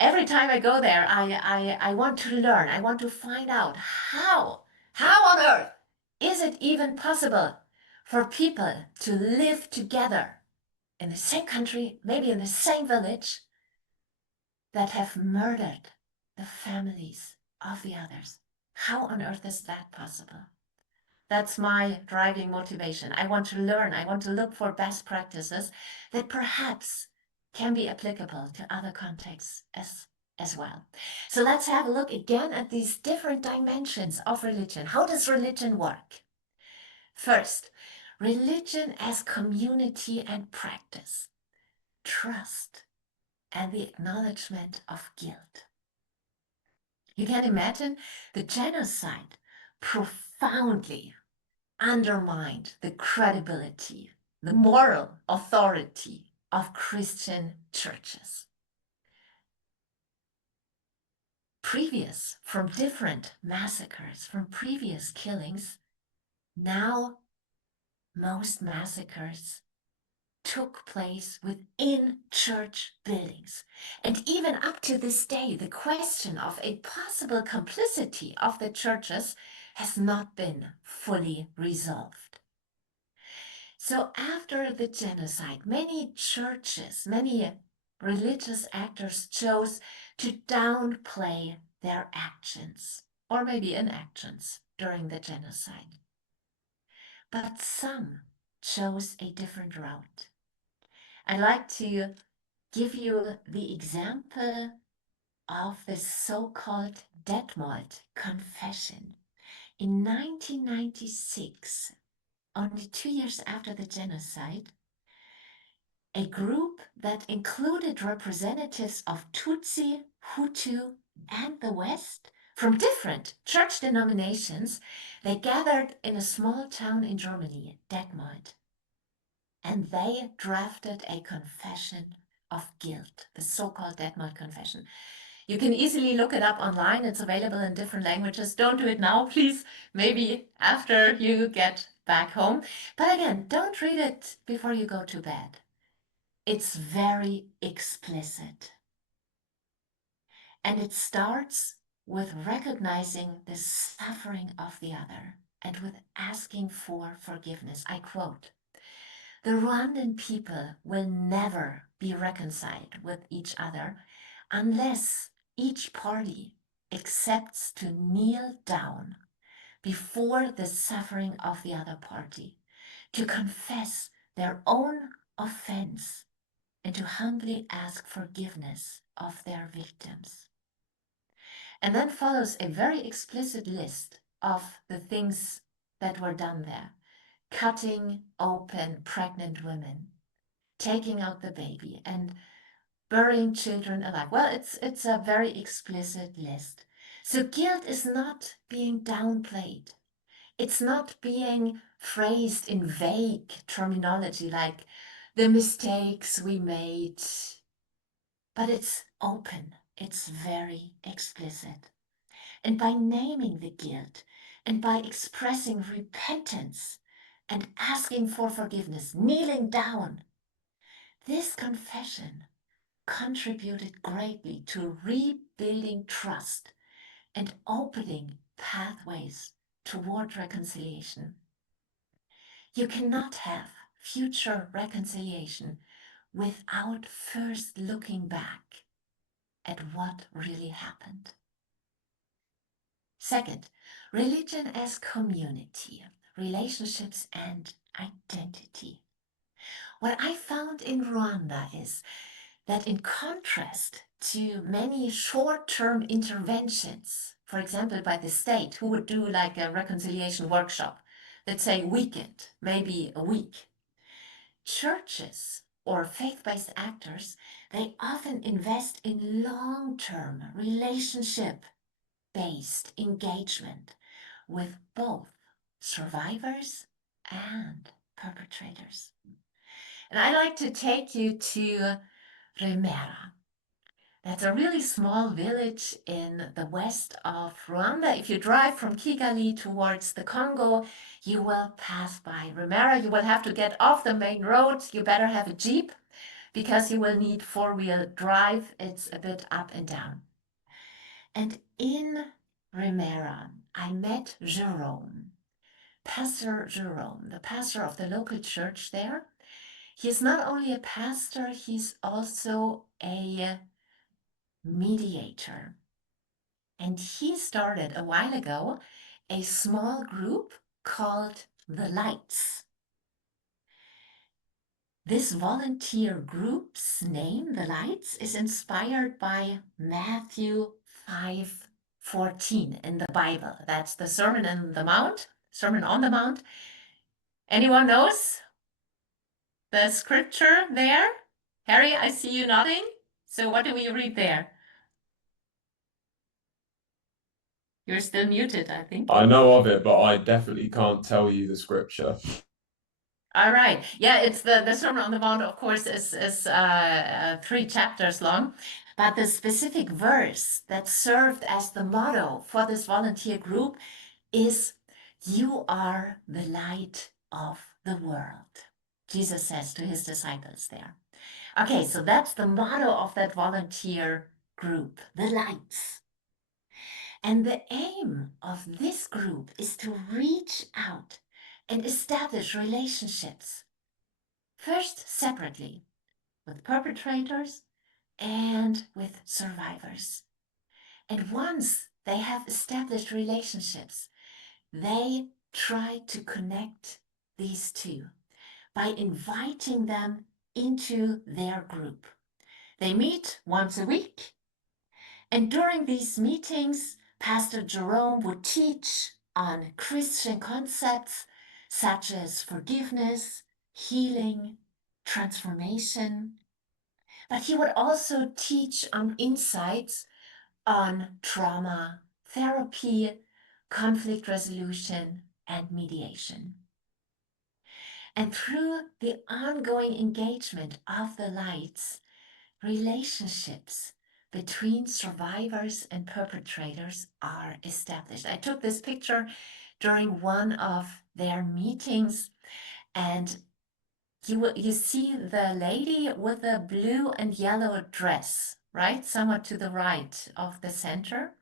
Every time I go there, I want to learn. I want to find out how on earth is it even possible for people to live together in the same country, maybe in the same village, that have murdered the families of the others? How on earth is that possible? That's my driving motivation. I want to learn. I want to look for best practices that perhaps can be applicable to other contexts as well. So let's have a look again at these different dimensions of religion. How does religion work? First, religion as community and practice, trust, and the acknowledgement of guilt. You can imagine the genocide profoundly undermined the credibility, the moral authority of Christian churches. From different massacres, from previous killings, now most massacres took place within church buildings. And even up to this day, the question of a possible complicity of the churches has not been fully resolved. So after the genocide, many churches, many religious actors chose to downplay their actions, or maybe inactions, during the genocide. But some chose a different route. I'd like to give you the example of the so-called Detmold Confession. In 1996, only 2 years after the genocide, a group that included representatives of Tutsi, Hutu, and the West from different church denominations. They gathered in a small town in Germany, Detmold, and they drafted a confession of guilt, the so-called Detmold Confession. You can easily look it up online. It's available in different languages. Don't do it now, please. Maybe after you get back home. But again, don't read it before you go to bed. It's very explicit. And it starts with recognizing the suffering of the other and with asking for forgiveness. I quote, "The Rwandan people will never be reconciled with each other unless each party accepts to kneel down before the suffering of the other party, to confess their own offense, and to humbly ask forgiveness of their victims." And then follows a very explicit list of the things that were done there. Cutting open pregnant women, taking out the baby, and burying children alive. Well, it's a very explicit list. So guilt is not being downplayed. It's not being phrased in vague terminology like the mistakes we made, but it's open. It's very explicit. And by naming the guilt and by expressing repentance and asking for forgiveness, kneeling down, this confession contributed greatly to rebuilding trust and opening pathways toward reconciliation. You cannot have future reconciliation without first looking back at what really happened. Second, religion as community, relationships and identity. What I found in Rwanda is that in contrast to many short-term interventions, for example, by the state, who would do like a reconciliation workshop, let's say weekend, maybe a week, churches or faith-based actors, they often invest in long-term relationship-based engagement with both survivors and perpetrators. And I'd like to take you to Remera. That's a really small village in the west of Rwanda. If you drive from Kigali towards the Congo, you will pass by Remera. You will have to get off the main road. You better have a Jeep because you will need four-wheel drive. It's a bit up and down. And in Remera, I met Jerome, Pastor Jerome, the pastor of the local church there. He's not only a pastor, he's also a mediator. And he started a while ago a small group called The Lights. This volunteer group's name, The Lights, is inspired by Matthew 5:14 in the Bible. That's the Sermon on the Mount. Anyone knows the scripture there? Harry, I see you nodding. So what do we read there? You're still muted, I think. I know of it, but I definitely can't tell you the scripture. All right. Yeah, it's the Sermon on the Mount, of course, is 3 chapters long. But the specific verse that served as the motto for this volunteer group is, "You are the light of the world," Jesus says to his disciples there. Okay, so that's the motto of that volunteer group, The Lights. And the aim of this group is to reach out and establish relationships, first separately with perpetrators and with survivors. And once they have established relationships, they try to connect these two by inviting them into their group. They meet once a week, and during these meetings, Pastor Jerome would teach on Christian concepts such as forgiveness, healing, transformation, but he would also teach on insights on trauma, therapy, conflict resolution, and mediation. And through the ongoing engagement of the lights, relationships between survivors and perpetrators are established. I took this picture during one of their meetings, and you see the lady with the blue and yellow dress, right? Somewhat to the right of the center.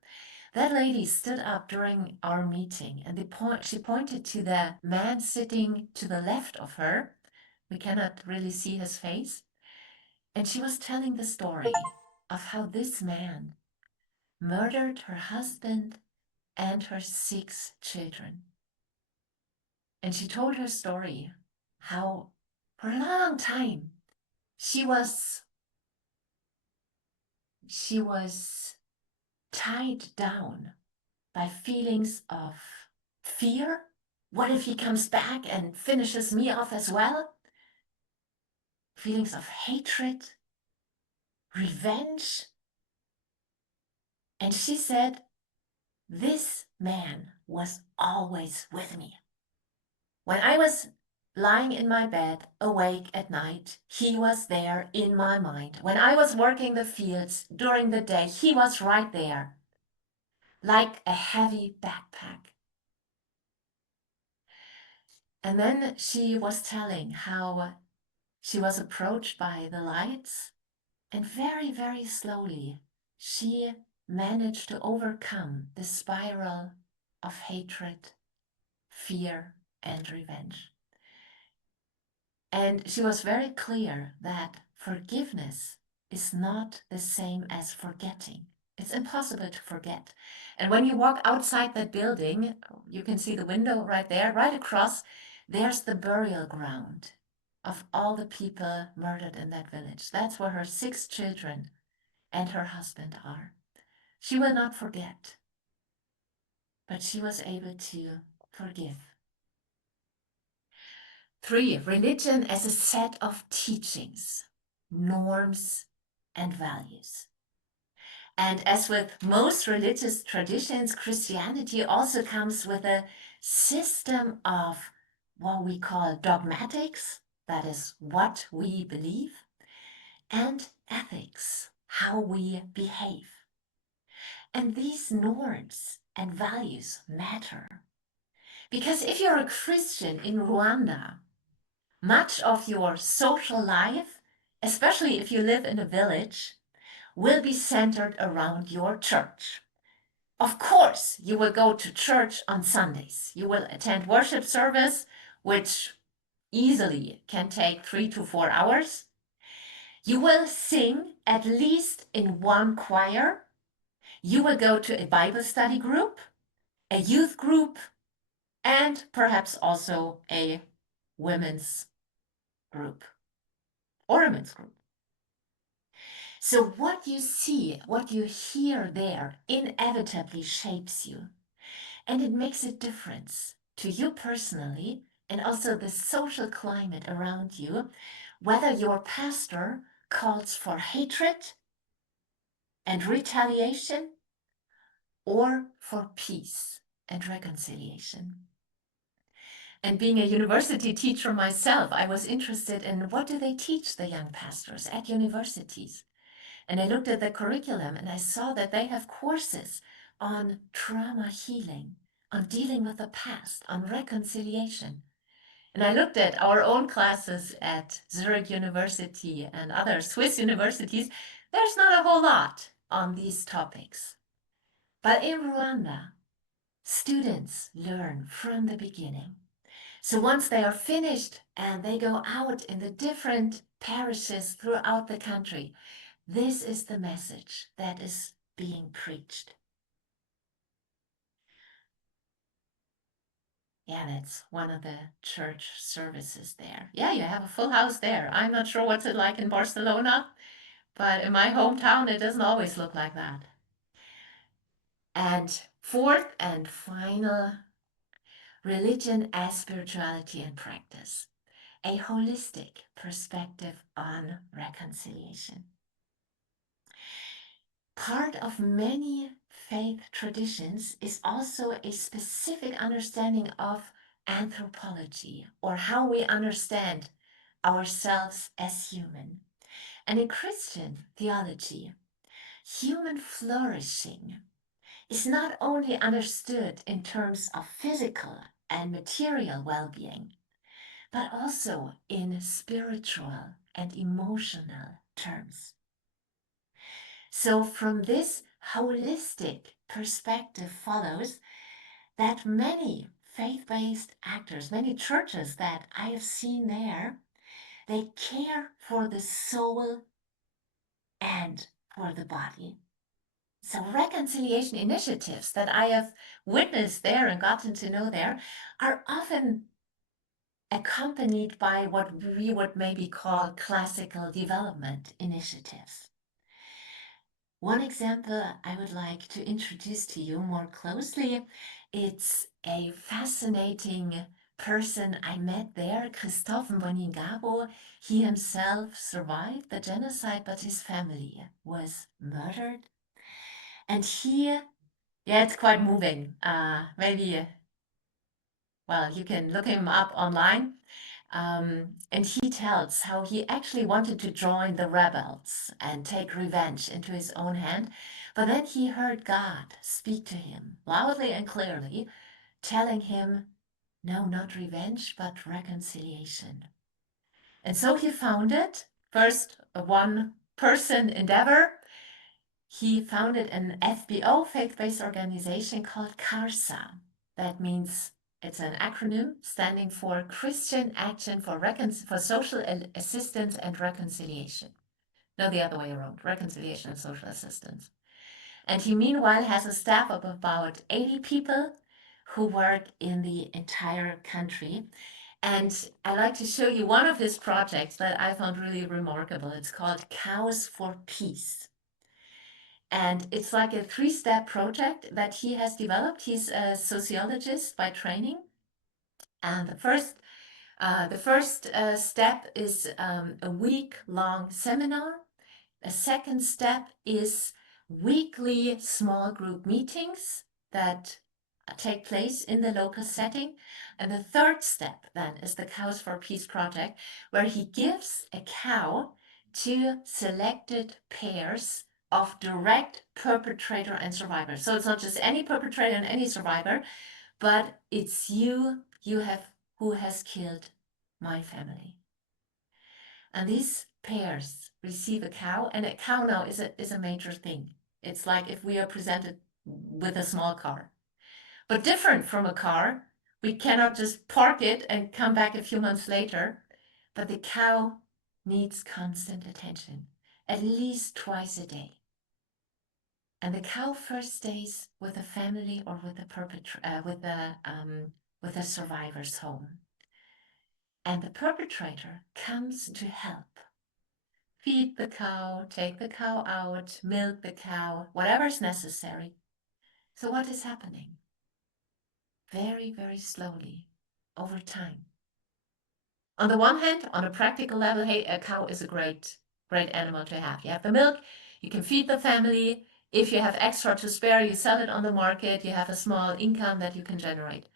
That lady stood up during our meeting, and she pointed to the man sitting to the left of her. We cannot really see his face. And she was telling the story of how this man murdered her husband and her 6 children. And she told her story, how for a long time she was tied down by feelings of fear. What if he comes back and finishes me off as well? Feelings of hatred, revenge. And she said, this man was always with me. When I was lying in my bed, awake at night, he was there in my mind. When I was working the fields during the day, he was right there, like a heavy backpack. And then she was telling how she was approached by the lights, and very, very slowly, she managed to overcome the spiral of hatred, fear, and revenge. And she was very clear that forgiveness is not the same as forgetting. It's impossible to forget. And when you walk outside that building, you can see the window right there, right across, there's the burial ground of all the people murdered in that village. That's where her 6 children and her husband are. She will not forget, but she was able to forgive. 3, religion as a set of teachings, norms, and values. And as with most religious traditions, Christianity also comes with a system of what we call dogmatics, that is what we believe, and ethics, how we behave. And these norms and values matter. Because if you're a Christian in Rwanda, much of your social life, especially if you live in a village, will be centered around your church. Of course, you will go to church on Sundays. You will attend worship service, which easily can take 3 to 4 hours. You will sing at least in one choir. You will go to a Bible study group, a youth group, and perhaps also a women's group or a men's group. So what you see, what you hear there inevitably shapes you, and it makes a difference to you personally and also the social climate around you, whether your pastor calls for hatred and retaliation or for peace and reconciliation. And being a university teacher myself, I was interested in what do they teach the young pastors at universities. And I looked at the curriculum and I saw that they have courses on trauma healing, on dealing with the past, on reconciliation. And I looked at our own classes at Zurich University and other Swiss universities. There's not a whole lot on these topics. But in Rwanda, students learn from the beginning. So once they are finished and they go out in the different parishes throughout the country, this is the message that is being preached. Yeah, that's one of the church services there. Yeah, you have a full house there. I'm not sure what's it like in Barcelona, but in my hometown, it doesn't always look like that. And 4th and final, religion as spirituality and practice. a holistic perspective on reconciliation. Part of many faith traditions is also a specific understanding of anthropology, or how we understand ourselves as human. And in Christian theology, human flourishing is not only understood in terms of physical and material well-being, but also in spiritual and emotional terms. So from this holistic perspective follows that many faith-based actors, many churches that I have seen there, they care for the soul and for the body. So reconciliation initiatives that I have witnessed there and gotten to know there are often accompanied by what we would maybe call classical development initiatives. One example I would like to introduce to you more closely, it's a fascinating person I met there, Christophe Mbonigabo. He himself survived the genocide, but his family was murdered. And yeah, it's quite moving. Maybe, well, you can look him up online. And he tells how he actually wanted to join the rebels and take revenge into his own hand. But then he heard God speak to him loudly and clearly, telling him, no, not revenge, but reconciliation. And so he founded, first a one-person endeavor. He founded an FBO, faith-based organization called CARSA. That means it's an acronym standing for Christian Action for Social Assistance and Reconciliation. No, the other way around, reconciliation and social assistance. And he meanwhile has a staff of about 80 people who work in the entire country. And I'd like to show you one of his projects that I found really remarkable. It's called Cows for Peace. And it's like a 3-step project that he has developed. He's a sociologist by training. And the first step is a week-long seminar. A second step is weekly small group meetings that take place in the local setting. And the third step then is the Cows for Peace project, where he gives a cow to selected pairs of direct perpetrator and survivor. So it's not just any perpetrator and any survivor, but it's who has killed my family. And these pairs receive a cow, and a cow now is a major thing. It's like if we are presented with a small car. But different from a car, we cannot just park it and come back a few months later. But the cow needs constant attention, at least twice a day. And the cow first stays with the family or with the survivor's home. And the perpetrator comes to help. Feed the cow, take the cow out, milk the cow, whatever's necessary. So what is happening? Very, very slowly, over time. On the one hand, on a practical level, hey, a cow is a great animal to have. You have the milk, you can feed the family. If you have extra to spare, you sell it on the market, you have a small income that you can generate.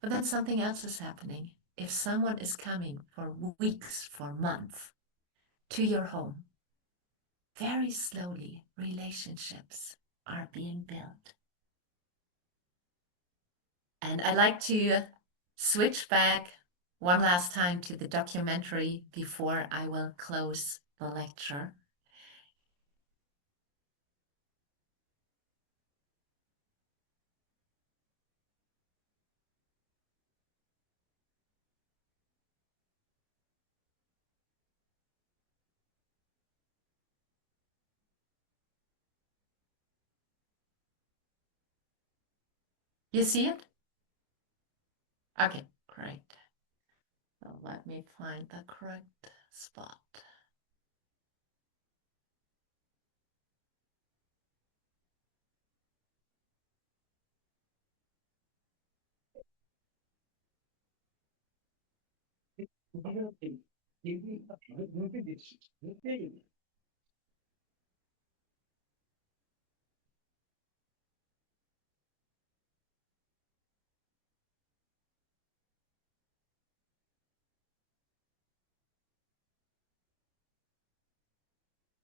But then something else is happening. If someone is coming for weeks, for months, to your home, very slowly relationships are being built. And I like to switch back one last time to the documentary before I will close the lecture. You see it? Okay, great. So let me find the correct spot.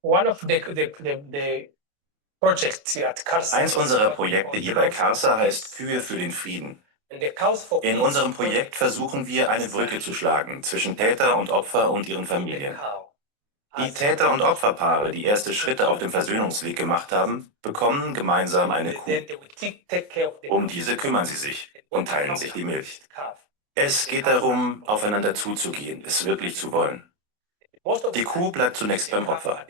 One of the projects here at Karsa. Eins unserer Projekte hier bei Karsa heißt Kühe für den Frieden. In unserem Projekt versuchen wir, eine Brücke zu schlagen zwischen Täter und Opfer und ihren Familien. Die Täter- und Opferpaare, die erste Schritte auf dem Versöhnungsweg gemacht haben, bekommen gemeinsam eine Kuh. Um diese kümmern sie sich und teilen sich die Milch. Es geht darum, aufeinander zuzugehen, es wirklich zu wollen. Die Kuh bleibt zunächst beim Opfer.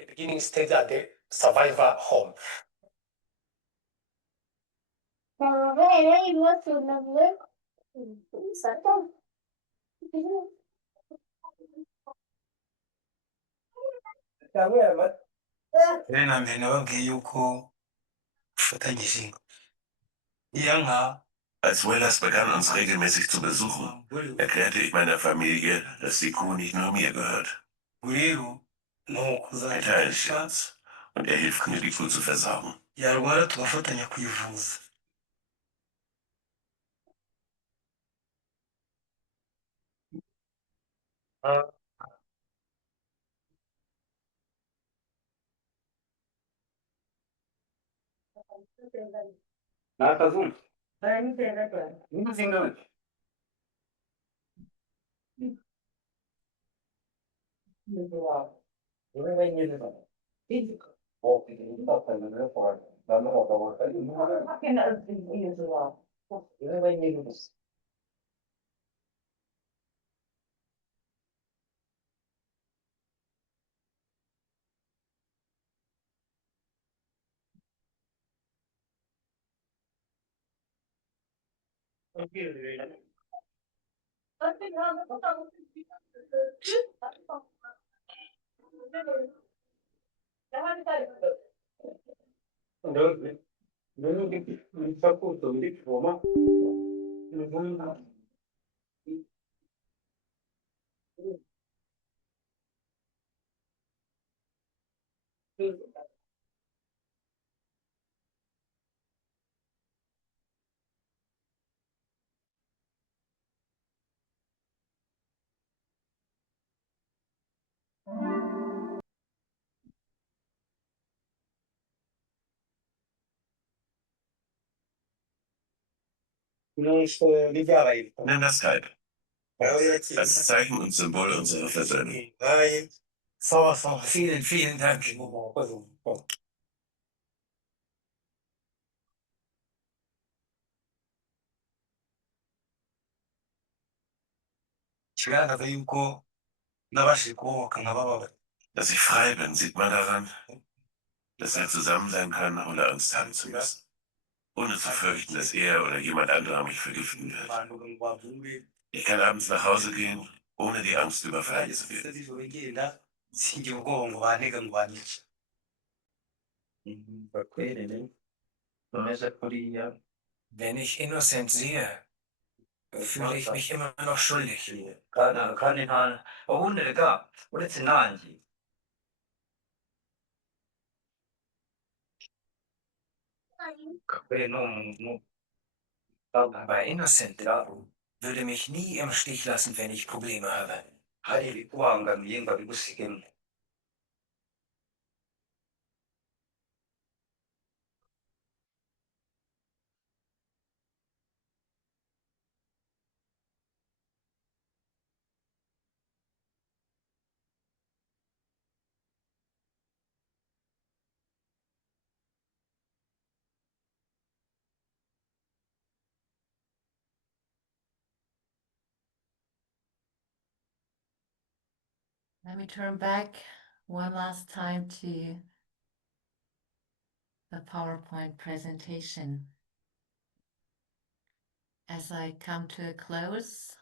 Na mbere nababwiye yuko ufatanyije iya nka. Als Willis begann, uns regelmäßig zu besuchen, erklärte ich meiner Familie, dass die Kuh nicht nur mir gehört. Er teilt uns und er hilft mir, die Kuh zu versorgen. Yarwara tugafatanya kuyivuza. Nimm das Kalb. Als Zeichen und Symbol unserer Versöhnung. Vielen, vielen Dank. Kigaragaza yuko nabashije kubohoka nkabababara. Dass ich frei bin, sieht man daran, dass wir zusammen sein können, ohne Angst haben zu müssen. Ohne zu fürchten, dass er oder jemand anderer mich vergiften wird. Ich kann abends nach Hause gehen, ohne die Angst überfallen zu werden. Wenn ich Innocent sehe, fühle ich mich immer noch schuldig. Aber Innocent würde mich nie im Stich lassen, wenn ich Probleme habe. Let me turn back one last time to the PowerPoint presentation. As I come to a close,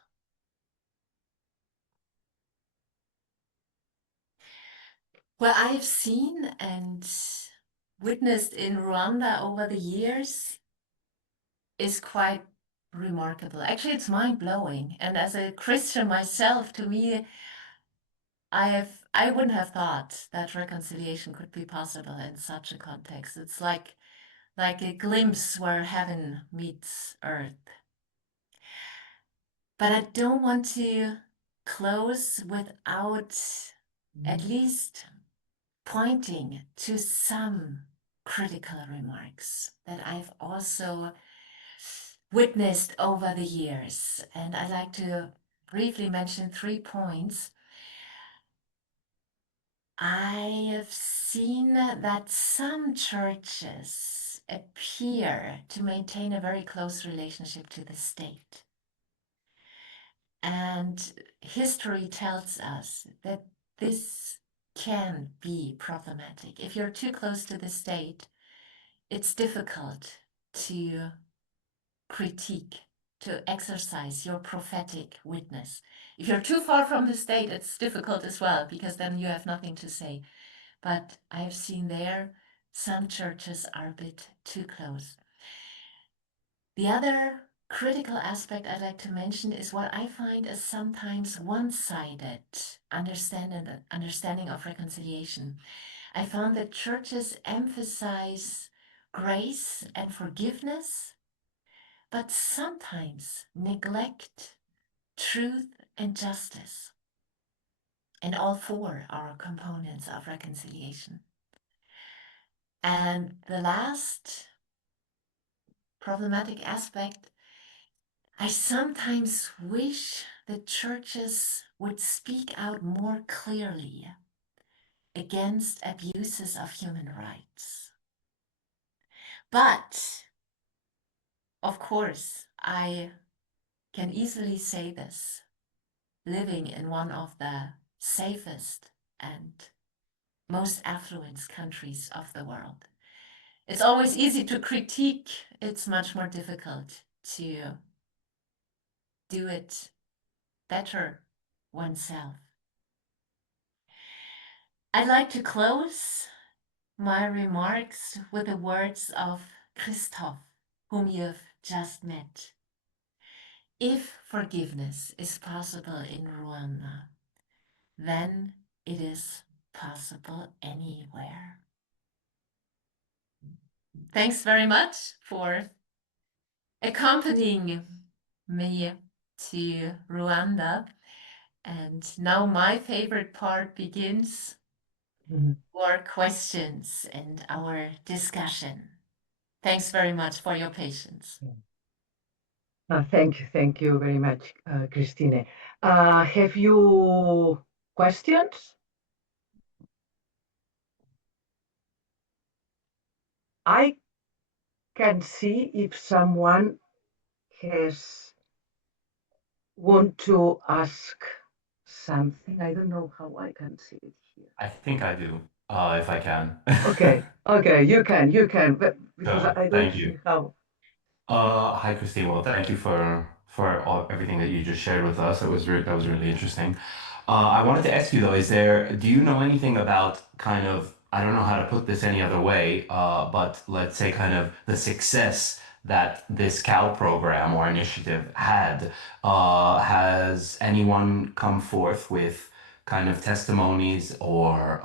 what I've seen and witnessed in Rwanda over the years is quite remarkable. Actually, it's mind-blowing. And as a Christian myself, to me, I wouldn't have thought that reconciliation could be possible in such a context. It's like a glimpse where heaven meets earth. But I don't want to close without at least pointing to some critical remarks that I've also witnessed over the years. And I'd like to briefly mention 3 points. I have seen that some churches appear to maintain a very close relationship to the state. And history tells us that this can be problematic. If you're too close to the state, it's difficult to critique, to exercise your prophetic witness. If you're too far from the state, it's difficult as well, because then you have nothing to say. But I've seen there some churches are a bit too close. The other critical aspect I'd like to mention is what I find as sometimes one-sided understanding of reconciliation. I found that churches emphasize grace and forgiveness, but sometimes neglect truth and justice. And all 4 are components of reconciliation. And the last problematic aspect, I sometimes wish the churches would speak out more clearly against abuses of human rights. But, of course, I can easily say this, living in one of the safest and most affluent countries of the world. It's always easy to critique, it's much more difficult to do it better oneself. I'd like to close my remarks with the words of Christoph, whom you've just met. If forgiveness is possible in Rwanda, then it is possible anywhere. Thanks very much for accompanying me to Rwanda. And now my favorite part begins, our questions and our discussion. Thanks very much for your patience. Thank you very much, Christine. Have you questions? I can see if someone want to ask something. I don't know how I can see it here. I think I do, if I can. Okay, you can, but because I don't Thank see you. how. Hi, Christine. Well, thank you for everything that you just shared with us. That was really interesting. I wanted to ask you though, do you know anything about kind of, I don't know how to put this any other way, but let's say kind of the success that this CAL program or initiative had? Has anyone come forth with kind of testimonies, or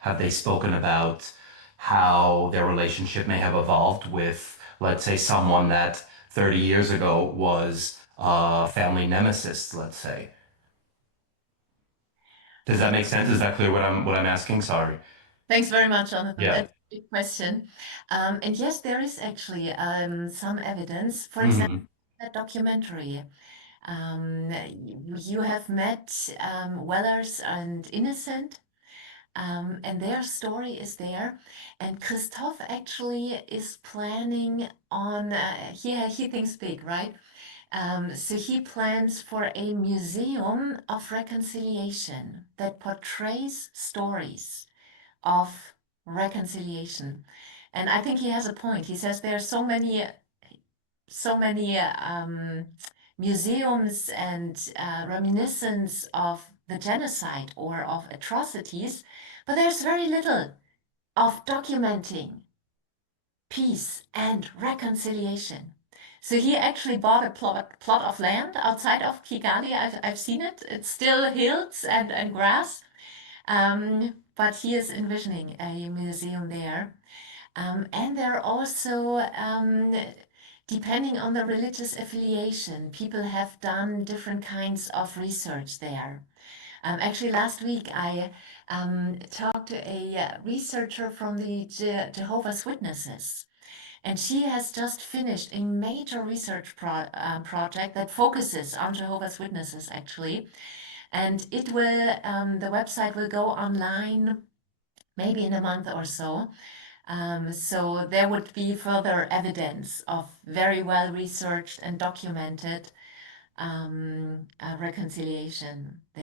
have they spoken about how their relationship may have evolved with, let's say, someone that 30 years ago was a family nemesis, let's say? Does that make sense? Is that clear what I'm asking? Sorry. Thanks very much, Jonathan. Yeah. That's a big question. And yes, there is actually some evidence. For example, that documentary. You have met Wellers and Innocent, and their story is there. And Christoph actually is planning on, he thinks big, right? So he plans for a museum of reconciliation that portrays stories of reconciliation. And I think he has a point. He says there are so many museums and reminiscence of the genocide or of atrocities, but there's very little of documenting peace and reconciliation. So he actually bought a plot of land outside of Kigali. I've seen it. It's still hills and grass, but he is envisioning a museum there. And there are also, depending on the religious affiliation, people have done different kinds of research there. Actually, last week I talked to a researcher from the Jehovah's Witnesses, and she has just finished a major research project that focuses on Jehovah's Witnesses, actually. And it will, the website will go online maybe in a month or so. So there would be further evidence of very well researched and documented reconciliation.